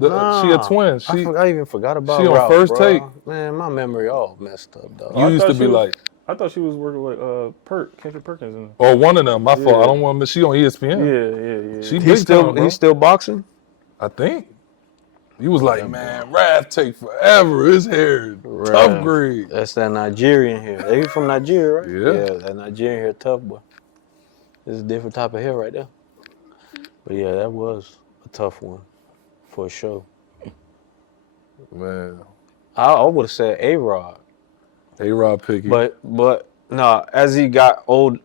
She a twin. I even forgot about she on Ralph, first bro. take. Man, my memory all messed up, dog. You used to be like. I thought she was working with Kendrick Perkins. Or one of them. My fault. I don't want to miss. She on ESPN. Yeah. She he's still boxing? I think. You was like, man, Raph take forever. His hair tough grade. That's that Nigerian hair. They from Nigeria, right? Yeah. Yeah, that Nigerian hair tough, boy. This is a different type of hair right there. But yeah, that was a tough one for sure. Man. I would have said A-Rod. A-Rod picky. But no, as he got older,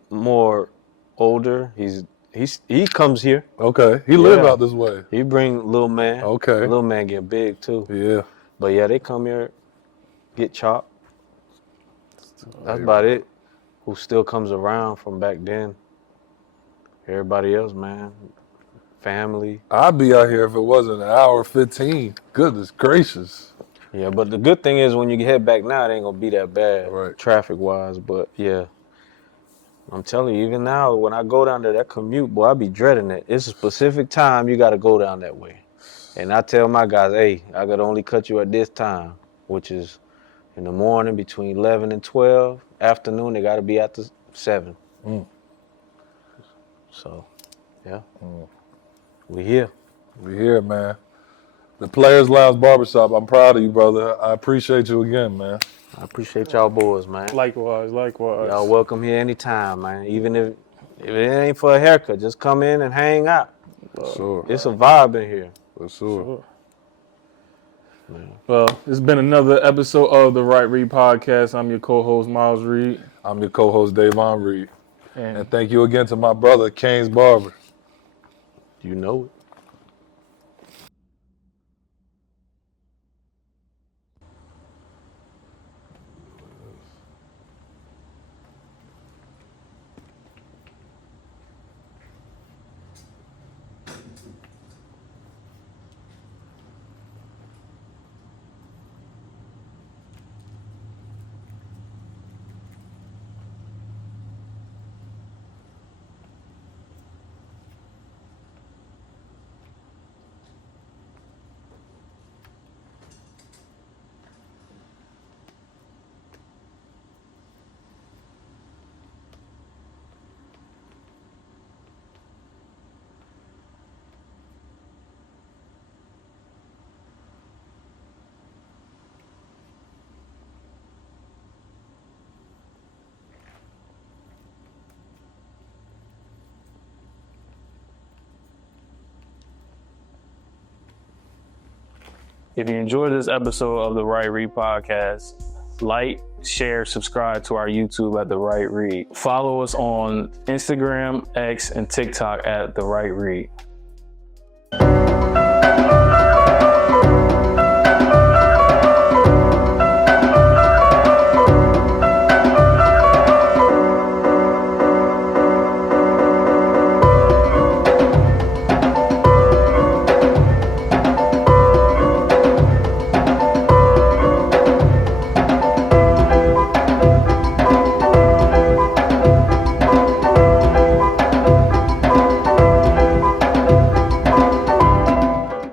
he comes here. Okay. He live out this way. He bring little man. Okay. Little man get big too. Yeah. But yeah, they come here, get chopped. That's about it. Who still comes around from back then. Everybody else, man. Family. I'd be out here if it wasn't an hour 15. Goodness gracious. Yeah, but the good thing is when you head back now, it ain't gonna be that bad, right, traffic-wise. But yeah, I'm telling you, even now, when I go down there, that commute, boy, I be dreading it. It's a specific time you got to go down that way. And I tell my guys, hey, I got to only cut you at this time, which is in the morning between 11 and 12. Afternoon, they got to be after 7. So, yeah, we here. We here, man. The Players Lounge Barbershop, I'm proud of you, brother. I appreciate you again, man. I appreciate y'all boys, man. Likewise. Y'all welcome here anytime, man. Even if it ain't for a haircut, just come in and hang out. Sure. It's a vibe in here. For sure. Well, it's been another episode of the Right Read Podcast. I'm your co-host, Miles Reed. I'm your co-host, Davon Reed. And thank you again to my brother, Canes Barber. You know it. If you enjoyed this episode of the Right Read podcast, like, share, subscribe to our YouTube at The Right Read. Follow us on Instagram, X, and TikTok at The Right Read.